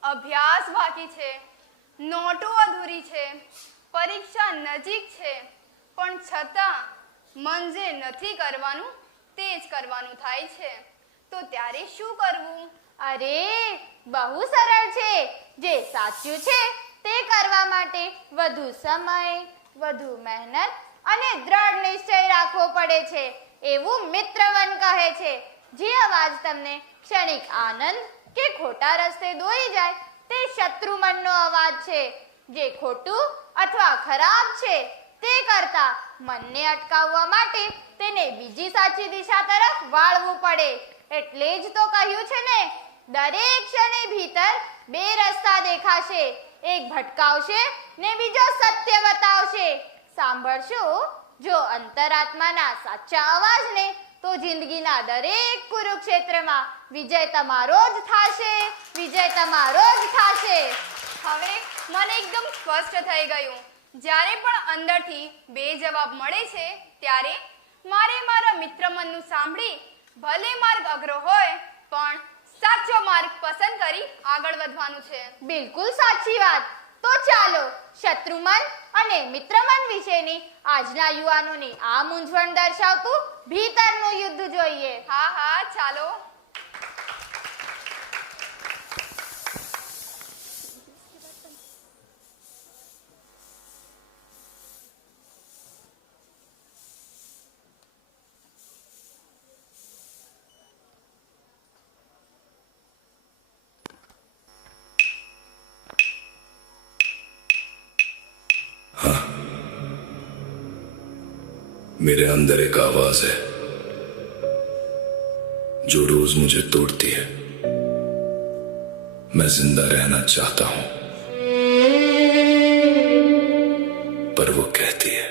અભ્યાસ બાકી છે, નોટો અધૂરી છે, પરીક્ષા નજીક છે, પણ છતાં મન જે નથી કરવાનું તે જ કરવાનું થાય છે. તો ત્યારે શું કરવું? અરે બહુ સરળ છે. જે સાચું છે તે કરવા માટે વધુ સમય, વધુ મહેનત અને દ્રઢ નિશ્ચય રાખવો પડે છે, એવું મિત્રવન કહે છે. જે અવાજ તમને ક્ષણિક આનંદ કે ખોટા રસ્તે દોરી જાય તે શત્રુમનનો અવાજ છે. જે ખોટું અથવા ખરાબ છે તે કરતા મનને અટકાવવા માટે તેને બીજી સાચી દિશા તરફ વાળવું પડે. એટલે જ તો કહ્યું છે ને, દરેક ક્ષણે ભીતર બે રસ્તા દેખાશે, એક ભટકાવશે ને બીજો સત્ય બતાવશે. સાંભળશો જો અંતરાત્માના સાચા અવાજને, તો જિંદગીના દરેક કુરુક્ષેત્રમાં વિજય તમારો જ થશે, વિજય તમારો જ થશે. હવે મને એકદમ સ્પષ્ટ થઈ ગયું. જ્યારે પણ અંદરથી બે જવાબ મળે છે ત્યારે મારે મારા મિત્ર મનનું સાંભળી ભલે માર્ગ અઘરો હોય પણ સાચો માર્ગ પસંદ કરી આગળ વધવાનું છે. બિલકુલ સાચી વાત. તો ચાલો શત્રુમન અને મિત્રમન વિશેની આજના યુવાનોની આ મૂંઝવણ દર્શાવતું ભીતરનું યુદ્ધ જોઈએ. હા હા ચાલો. मेरे अंदर एक आवाज है जो रोज मुझे तोड़ती है. मैं जिंदा रहना चाहता हूं पर वो कहती है.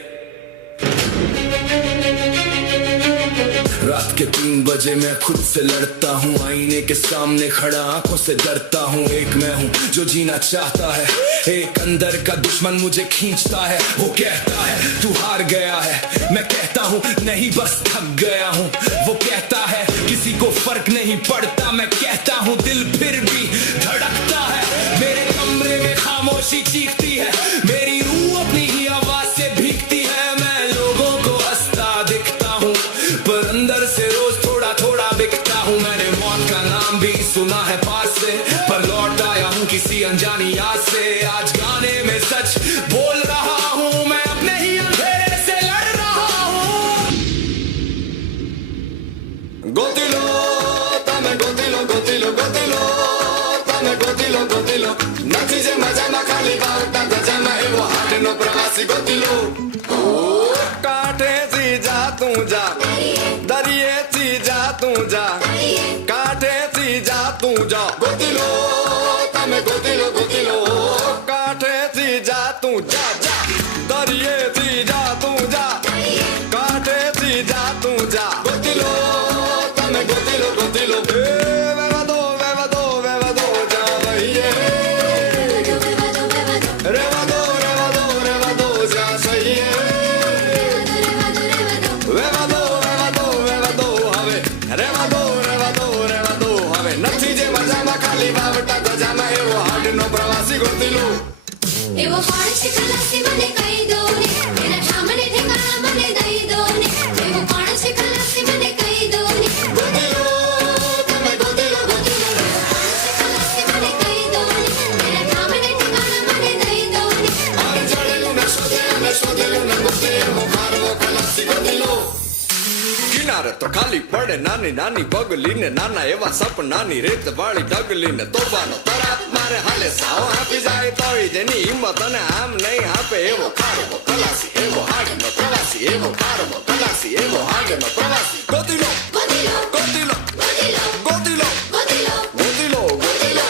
रात के 3 बजे मैं खुद से लड़ता हूँ, आईने के सामने खड़ा आंखों से डरता हूँ. एक मैं हूँ जो जीना चाहता है, एक अंदर का दुश्मन मुझे खींचता है. वो कहता है तू हार गया है, मैं कहता हूँ नहीं बस थक गया हूँ. वो कहता है किसी को फर्क नहीं पड़ता, मैं कहता हूँ दिल फिर भी धड़कता है. मेरे कमरे में खामोशी चीखती है, मेरी रूह अपनी ही आवाज से भीगती है. मैं लोगों को हंसता दिखता हूँ पर अंदर से रोज थोड़ा थोड़ा बिकता हूँ. मैंने मौत का नाम भी सुना है पास से, पर लौट आया हूँ किसी अनजानी याद से. आज गाने में सच बोल रहा हूँ, मैं अपने ही अंधेरे से लड़ रहा हूँ. ગોતીલો તમે ગોતીલો ગોતીલો ગોતીલો તમે ગોતીલો ગોતીલો નથી જે મજામાં ખાલી બાવટા ગજામાં એવો હાડનો પ્રવાસી ગોતીલો. કાંઠેથી જા તું જા, દરિયેથી જા તું જા, કાંઠેથી જા તું જા ગોતીલો તમે ગોતીલો ગોતીલો. કાંઠેથી જા તું જા જા, દરિયેથી જા તું જા, કાંઠેથી જા તું જા ગોતીલો તમે ગોતીલો ગોતીલો. વેવા દો જા વહીએ, રેવા દો જા સહીએ. વેવા દો હવે, રેવા દો હવે. નથી જે મજામાં ખાલી બાવટા ગજામાં એવો હાડનો પ્રવાસી ગોતીલો. એવો કોણ છે ખલાસી મને કહી દો ને, એના સામે ઠેકાણા મને દઈ દો ને. એવો કોણ છે ખલાસી મને કહી દો ને, ગોતીલો તમે ગોતીલો ગોતીલો. ખલાસી મને કહી દો ને, એના સામે ઠેકાણા મને દઈ દો ને. મારે જડેલું ને શોધેલું ને ગોતે એવો મારવો ખલાસી ગોતીલો. કિનારો મારે તો ખાલી પડે નાની નાની પગલીને નાના એવા સપનાની રેત વાળી ડગલીને તોબાનો તરાપ મારે હાલે સાવ આપી જાય તોય જેની હિંમત અને આમ નહીં આપે એવો ખાડો ખલાસી એવો હાડનો પ્રવાસી એવો ખાડો ખલાસી એવો હાડનો પ્રવાસી ગોતીલો ગોતીલો ગોતીલો ગોતીલો ગોતીલો ગોતીલો ગોતીલો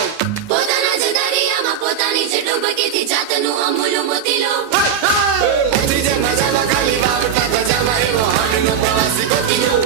પોતાના જ દરિયામાં પોતાની જ ડૂબકીથી જાતનું અમૂલું મોતી લો. મોતી જે મજામાં ખાલી વાવટા ધજામાં એવો હાડનો પ્રવાસી ગોતીલો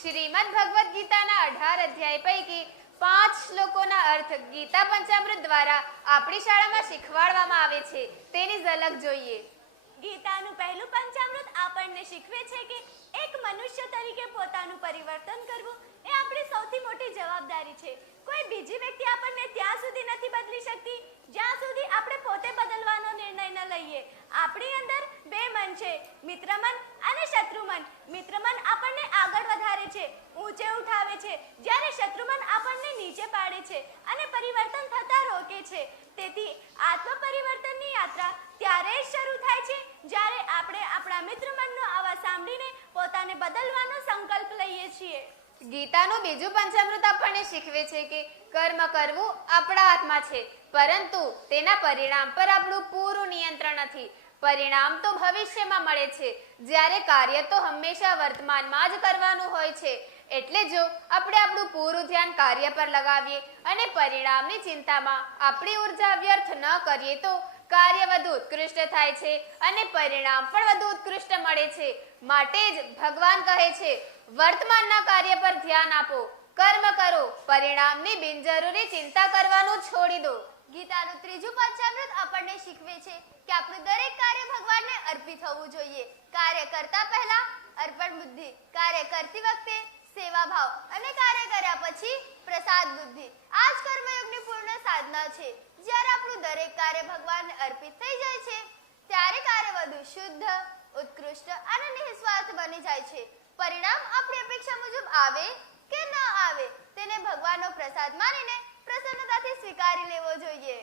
શ્રીમદ ભગવદ્ ગીતાના 18 અધ્યાય પૈકી 5 શ્લોકોના અર્થ ગીતા પંચામૃત દ્વારા આપણી શાળામાં શીખવાડવામાં આવે છે. તેની ઝલક જોઈએ. ગીતાનું પહેલું પંચામૃત આપણને શીખવે છે કે એક મનુષ્ય તરીકે પોતાનું પરિવર્તન કરવું એ આપણી સૌથી મોટી જવાબદારી છે. કોઈ બીજી વ્યક્તિ આપણને ત્યાં સુધી નથી બદલી શકતી જ્યાં સુધી આપણે પોતે બદલવાનો નિર્ણય ન લઈએ. આપણી અંદર બે મન છે, મિત્ર મન અને શત્રુ મન. મિત્ર મન આપણને આગળ વધારે છે, ઊંચે ઉઠાવે છે, જ્યારે શત્રુ મન આપણને નીચે પાડે છે અને પરિવર્તન થતા રોકે છે. તેથી આત્મ પરિવર્તનની યાત્રા ત્યારે જ શરૂ થાય છે જ્યારે આપણે આપણા મિત્ર મનનો અવાજ સાંભળીને પોતાને બદલવાનો સંકલ્પ લઈએ છીએ. ગીતાનું બીજું પંચામૃત આપણને શીખવે છે કે કર્મ કરવું આપણા હાથમાં છે, પરંતુ તેના પરિણામ પર આપણું પૂરું નિયંત્રણ નથી. પરિણામ તો ભવિષ્યમાં મળે છે, જ્યારે કાર્ય તો હંમેશા વર્તમાનમાં જ કરવાનું હોય છે. એટલે જો આપણે આપણું પૂરું ધ્યાન કાર્ય પર લગાવીએ અને પરિણામની ચિંતામાં આપણી ઉર્જા વ્યર્થ ન કરીએ તો કાર્ય વધુ ઉત્કૃષ્ટ થાય છે અને પરિણામ પણ વધુ ઉત્કૃષ્ટ મળે છે. માટે જ ભગવાન કહે છે, વર્તમાનના કાર્ય પર ધ્યાન આપો, કર્મ કરો, પરિણામની બિનજરૂરી ચિંતા કરવાનું છોડી દો. ગીતાનું ત્રીજું પંચામૃત આપણને શીખવે છે કે આપણું દરેક કાર્ય ભગવાનને અર્પિત થવું જોઈએ. કાર્ય કરતા પહેલા અર્પણ બુદ્ધિ, કાર્ય કરતી વખતે સેવા ભાવ અને કાર્ય કર્યા પછી પ્રસાદ બુદ્ધિ. આ જ કર્મયોગની પૂર્ણ સાધના છે. જ્યારે આપણું દરેક કાર્ય ભગવાનને અર્પિત થઈ જાય છે ત્યારે કાર્ય વધુ શુદ્ધ, ઉત્કૃષ્ટ અને નિસ્વાર્થ બની જાય છે. પરિણામ આપણી અપેક્ષા મુજબ આવે કે ન આવે તેને ભગવાનનો પ્રસાદ માનીને પ્રસન્નતાથી સ્વીકારી લેવો જોઈએ.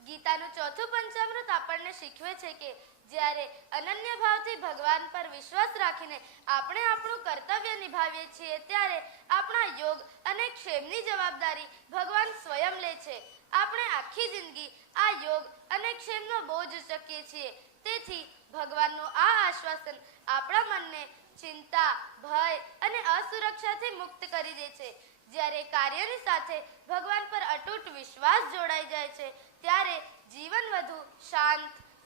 ગીતાનું ચોથું પંચામૃત આપણને શીખવે છે કે જ્યારે અનન્ય ભાવથી ભગવાન પર વિશ્વાસ રાખીને આપણે આપણું કર્તવ્ય નિભાવીએ છીએ ત્યારે આપણા યોગ અને ક્ષેમની જવાબદારી ભગવાન સ્વયં લે છે. આપણે આખી જિંદગી આ યોગ અને ક્ષેમનો બોજ ઉચકીએ છીએ. તેથી ભગવાનનું આ આશ્વાસન આપણા મનને ચિંતા, ભય અને અસુરક્ષાથી મુક્ત કરી દે છે. જ્યારે કાર્યની સાથે ભગવાન પર અતૂટ વિશ્વાસ જોડાઈ જાય છે ત્યારે જીવન વધુ શાંત,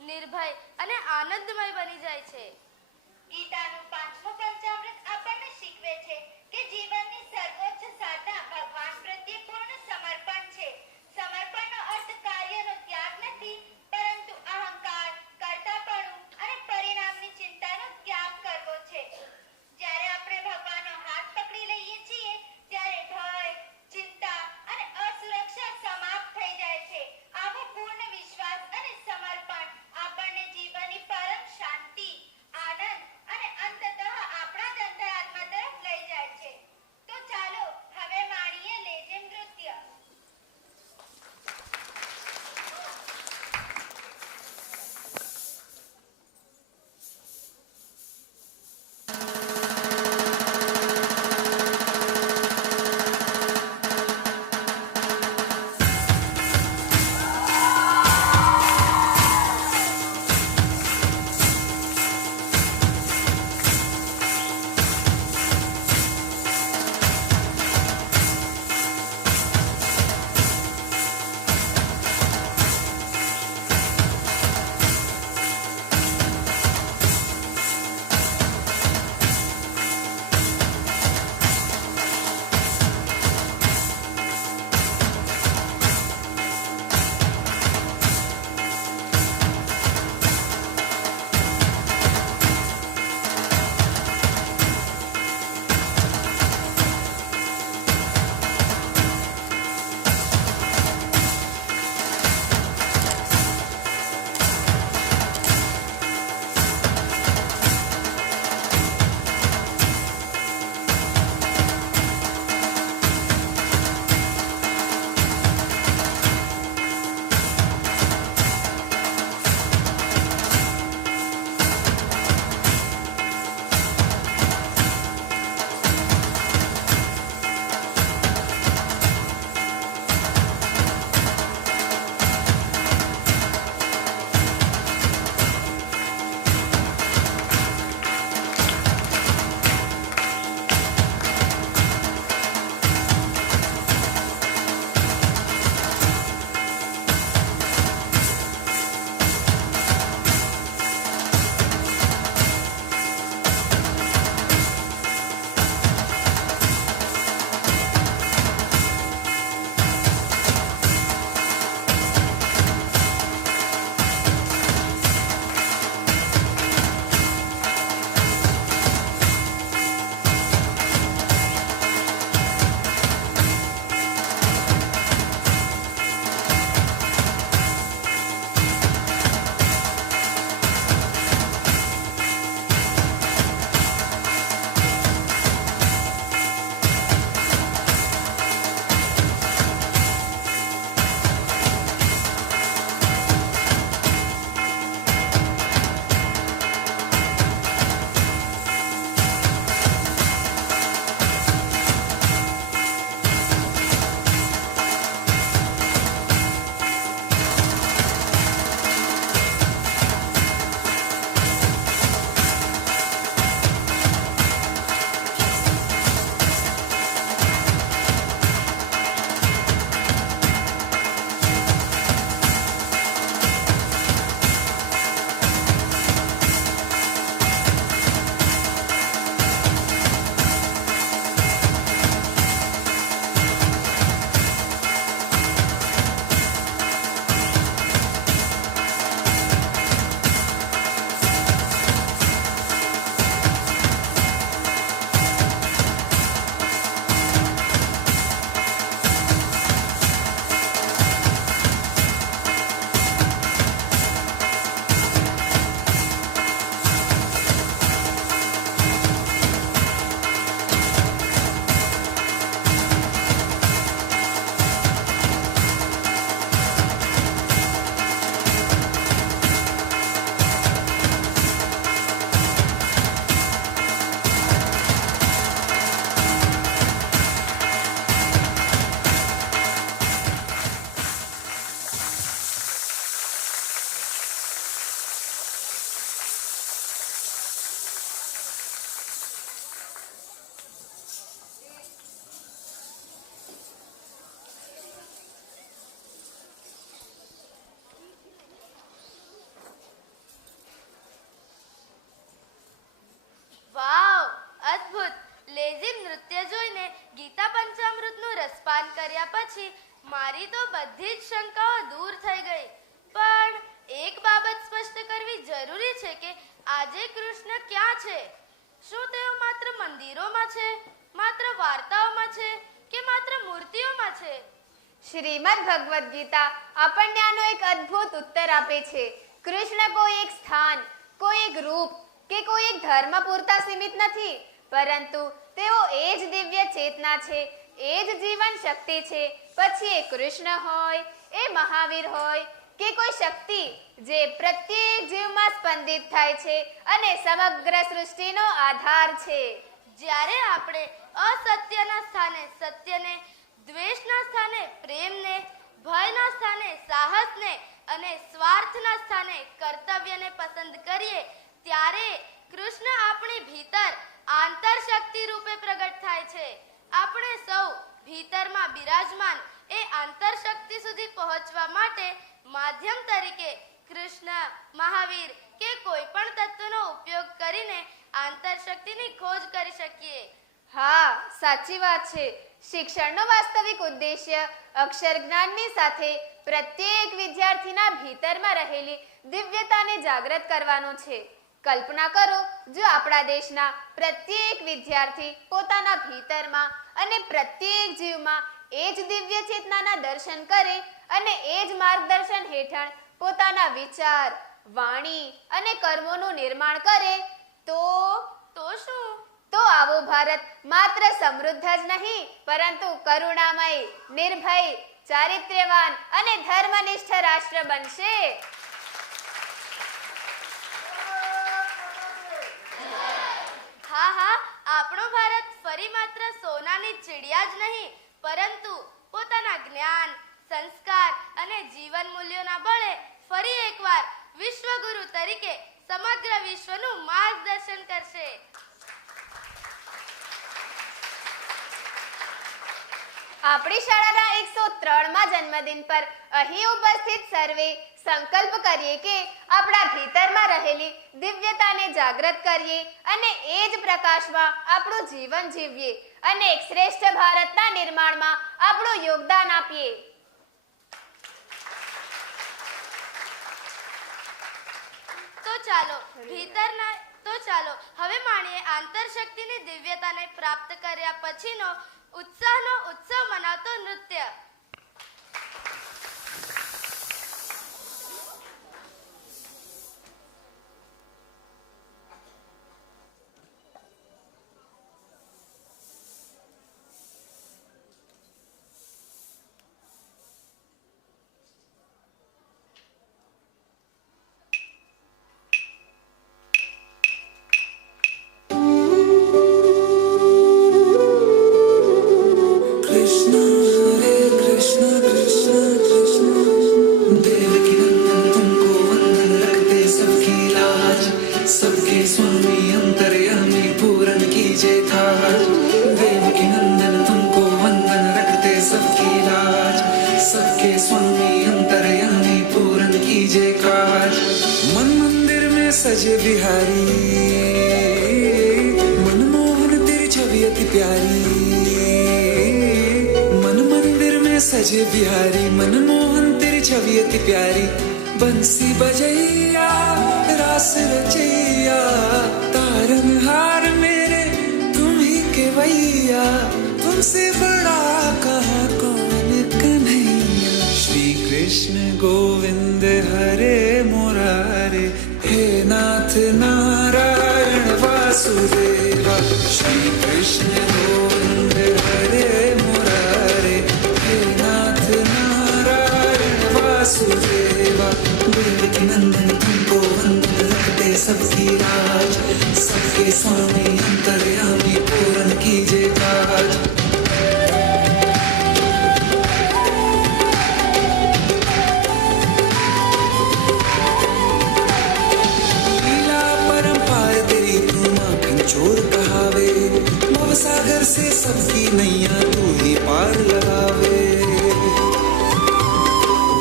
નિર્ભય અને આનંદમય બની જાય છે. ગીતાનું પાંચમું પંચામૃત આપણને શીખવે છે કે જીવનની સર્વોચ્ચ સાધના ભગવાન પ્રત્યે પૂર્ણ સમર્પણ છે. સમર્પણનો અર્થ કાર્યનો ત્યાગ નથી, પરંતુ અહંકાર, કર્તાપણું અને પરિણામની ચિંતાનો ત્યાગ કરવો છે. જ્યારે આપણે ભગવાનનો હાથ પકડી લઈએ છીએ ત્યારે ભય, ચિંતા અને અસુરક્ષા સમાપ્ત થઈ જાય છે. આવો પૂર્ણ વિશ્વાસ અને સમર્પણ આપણને જીવનની પરમ શાંતિ, આનંદ અને અંતતઃ નૃત્ય જોઈને ગીતા પંચામૃતનું રસપાન કર્યા પછી મારી તો બધી જ શંકાઓ દૂર થઈ ગઈ. પણ એક બાબત સ્પષ્ટ કરવી જરૂરી છે કે આજે કૃષ્ણ ક્યાં છે? શું તેઓ માત્ર મંદિરોમાં છે, માત્ર વાર્તાઓમાં છે કે માત્ર મૂર્તિઓમાં છે? શ્રીમદ ભગવદ્ ગીતા આપણને આનો એક અદ્ભુત ઉત્તર આપે છે. કૃષ્ણ કોઈ એક સ્થાન, કોઈ એક રૂપ કે કોઈ એક ધર્મ પૂરતા સીમિત નથી, પરંતુ તેઓ એ જ દિવ્ય ચેતના છે, એ જ જીવન શક્તિ છે. પછી એ કૃષ્ણ હોય, એ મહાવીર હોય કે કોઈ શક્તિ જે પ્રત્યેક જીવમાં સ્પંદિત થાય છે અને સમગ્ર સૃષ્ટિનો આધાર છે. જ્યારે આપણે અસત્યના સ્થાને સત્યને, દ્વેષના સ્થાને પ્રેમને, ભયના સ્થાને સાહસને અને સ્વાર્થના સ્થાને કર્તવ્યને પસંદ કરીએ ત્યારે કૃષ્ણ આપણી ભીતર આંતરશક્તિ રૂપે પ્રગટ થાય છે. આપણે સૌ ભીતરમાં બિરાજમાન એ આંતરશક્તિ સુધી પહોંચવા માટે માધ્યમ તરીકે કૃષ્ણ, મહાવીર કે કોઈ પણ તત્વનો ઉપયોગ કરીને આંતરશક્તિની ખોજ કરી શકીએ. હા, સાચી વાત છે. શિક્ષણનો વાસ્તવિક ઉદ્દેશ્ય અક્ષર જ્ઞાનની સાથે પ્રત્યેક વિદ્યાર્થીના ભીતરમાં રહેલી દિવ્યતાને જાગૃત કરવાનો છે. કલ્પના કરો, જો આપણા દેશના પ્રત્યેક વિદ્યાર્થી પોતાના ભીતરમાં અને પ્રત્યેક જીવમાં એ જ દિવ્ય ચેતનાના દર્શન કરે અને એ જ માર્ગદર્શન હેઠળ પોતાના વિચાર, વાણી અને કર્મોનું નિર્માણ કરે તો શું? તો આવો ભારત માત્ર સમૃદ્ધ જ નહીં, પરંતુ કરુણામય, નિર્ભય, ચારિત્ર્યવાન અને ધર્મનિષ્ઠ રાષ્ટ્ર બનશે. હા, આપણો ભારત ફરી માત્ર સોનાની ચીડિયા જ નહીં, પરંતુ પોતાના જ્ઞાન, સંસ્કાર અને જીવન મૂલ્યોના બળે ફરી એકવાર વિશ્વગુરુ તરીકે સમગ્ર વિશ્વનું માર્ગદર્શન કરશે. આપણી શાળાના 103માં જન્મદિન પર અહીં ઉપસ્થિત સર્વે સંકલ્પ કરીએ કે આપણા ભીતરમાં રહેલી દિવ્યતાને જાગૃત કરીએ અને એ જ પ્રકાશમાં આપણું જીવન જીવીએ અને એક શ્રેષ્ઠ ભારતના નિર્માણમાં આપણું યોગદાન આપીએ. તો ચાલો હવે માણીએ આંતરશક્તિની દિવ્યતાને પ્રાપ્ત કર્યા પછીનો ઉત્સાહનો ઉત્સવ મનાવતો નૃત્ય. सजे बिहारी मनमोहन तेरी छवि अति प्यारी मन मंदिर में सजे बिहारी मनमोहन तेरी छवि अति प्यारी बंसी बजैया रास रचैया तारन हार मेरे तुम ही केवैया तुमसे बड़ा कहा कौन कन्हैया श्री कृष्ण गोविंद हरे मुरारे हे नाथ नारायण वासुदेवा श्री कृष्ण गोविंद हरे मुरारे हे नाथ नारायण वासुदेवा देवकी नंदन तुमको वंदन रखते सबकी राज सबके स्वामी अंतर्यामी पूर्ण कीजे काज चोर कहावे भव सागर से सबकी नैया तू ही पार लगावे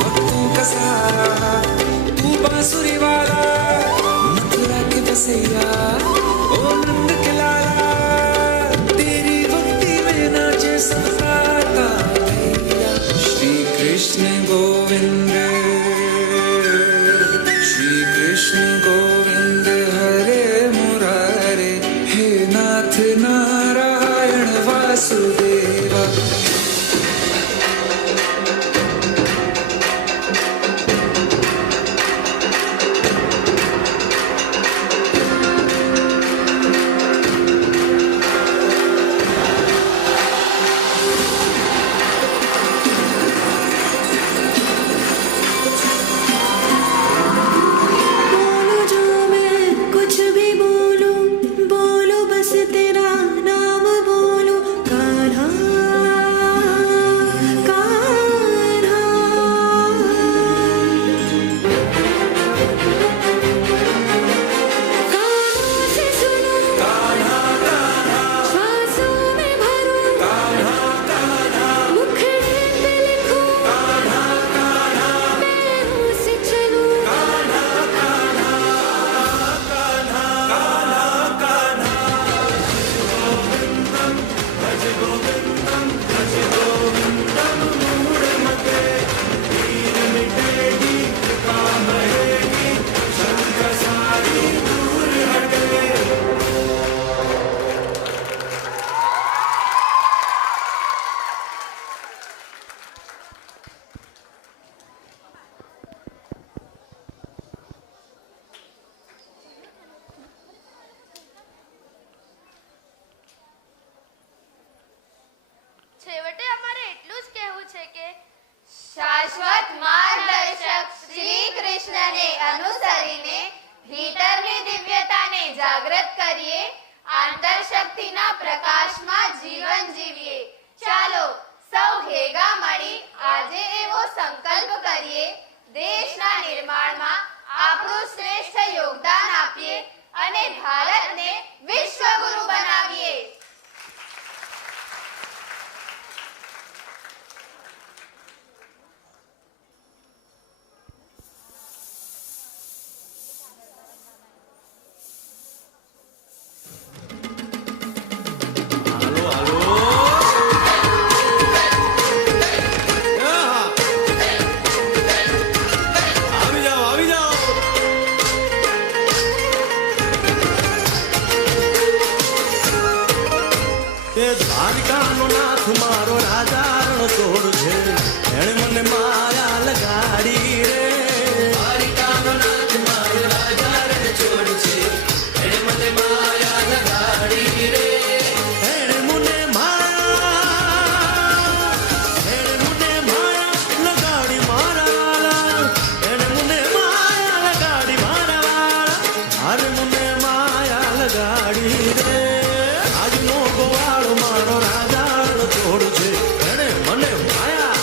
भक्तों का सहारा तू बांसुरी वाला मथुरा के बसैया ओ नंद के लाला तेरी भक्ति गोविंद श्री कृष्ण गोविंद हरे मुरारे हे नाथ नारायण वासुदेवा बोलो जो मैं कुछ भी बोलूं, बोलो बस तेरा नाम बोलो। कान्हा कान्हा कानों से सुनो, श्वासों में भरो, मुखड़े पे लिखो, पैरों से चलो। છેવટે અમારે એટલું જ કહેવું છે કે શાશ્વત માર્ગદર્શક શ્રી કૃષ્ણને અનુસરીને ભીતરની દિવ્યતાને જાગૃત કરીએ, આંતરશક્તિના પ્રકાશમાં જીવન જીવીએ. ચાલો સૌ ભેગા મળી આજે એવો સંકલ્પ કરીએ, દેશના નિર્માણમાં આપણું શ્રેષ્ઠ યોગદાન આપીએ અને ભારતને વિશ્વગુરુ બનાવીએ. આવી જાઓ એ દ્વારકાનો નાથ મારો રાજા રણછોડ છે, એણે મને માયા લગાડી રે. દ્વારકાનો નાથ મારો રાજા રણછોડ છે, એણે મને માયા લગાડી રે. એણે મને માયા લગાડી મારા વાલા, એણે મને માયા લગાડી મારા વાલા, અરે મને માયા લગાડી રે. આજનો ગોવાળો મારો રાજા રણછોડ છે, એણે મને માયા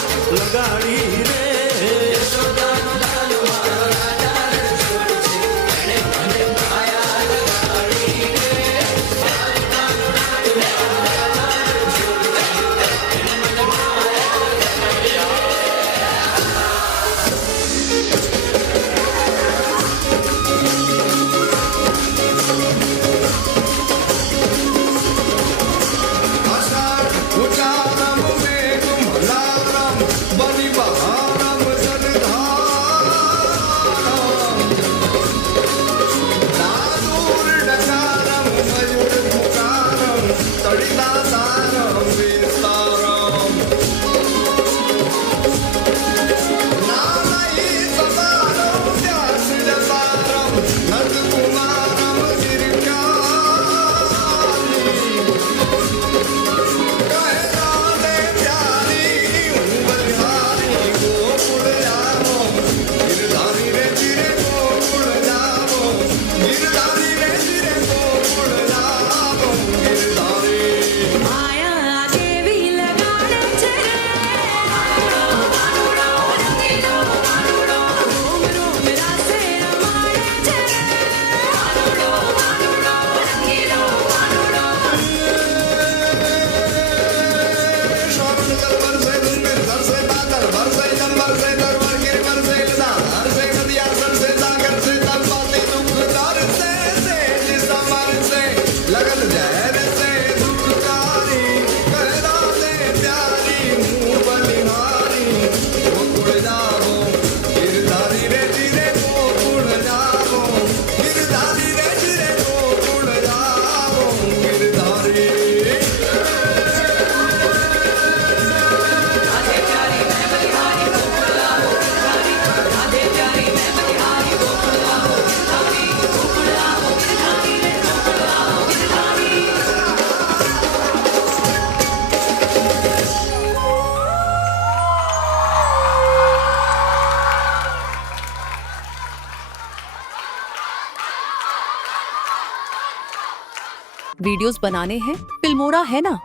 वीडियोस बनाने हैं? फिल्मोरा है ना।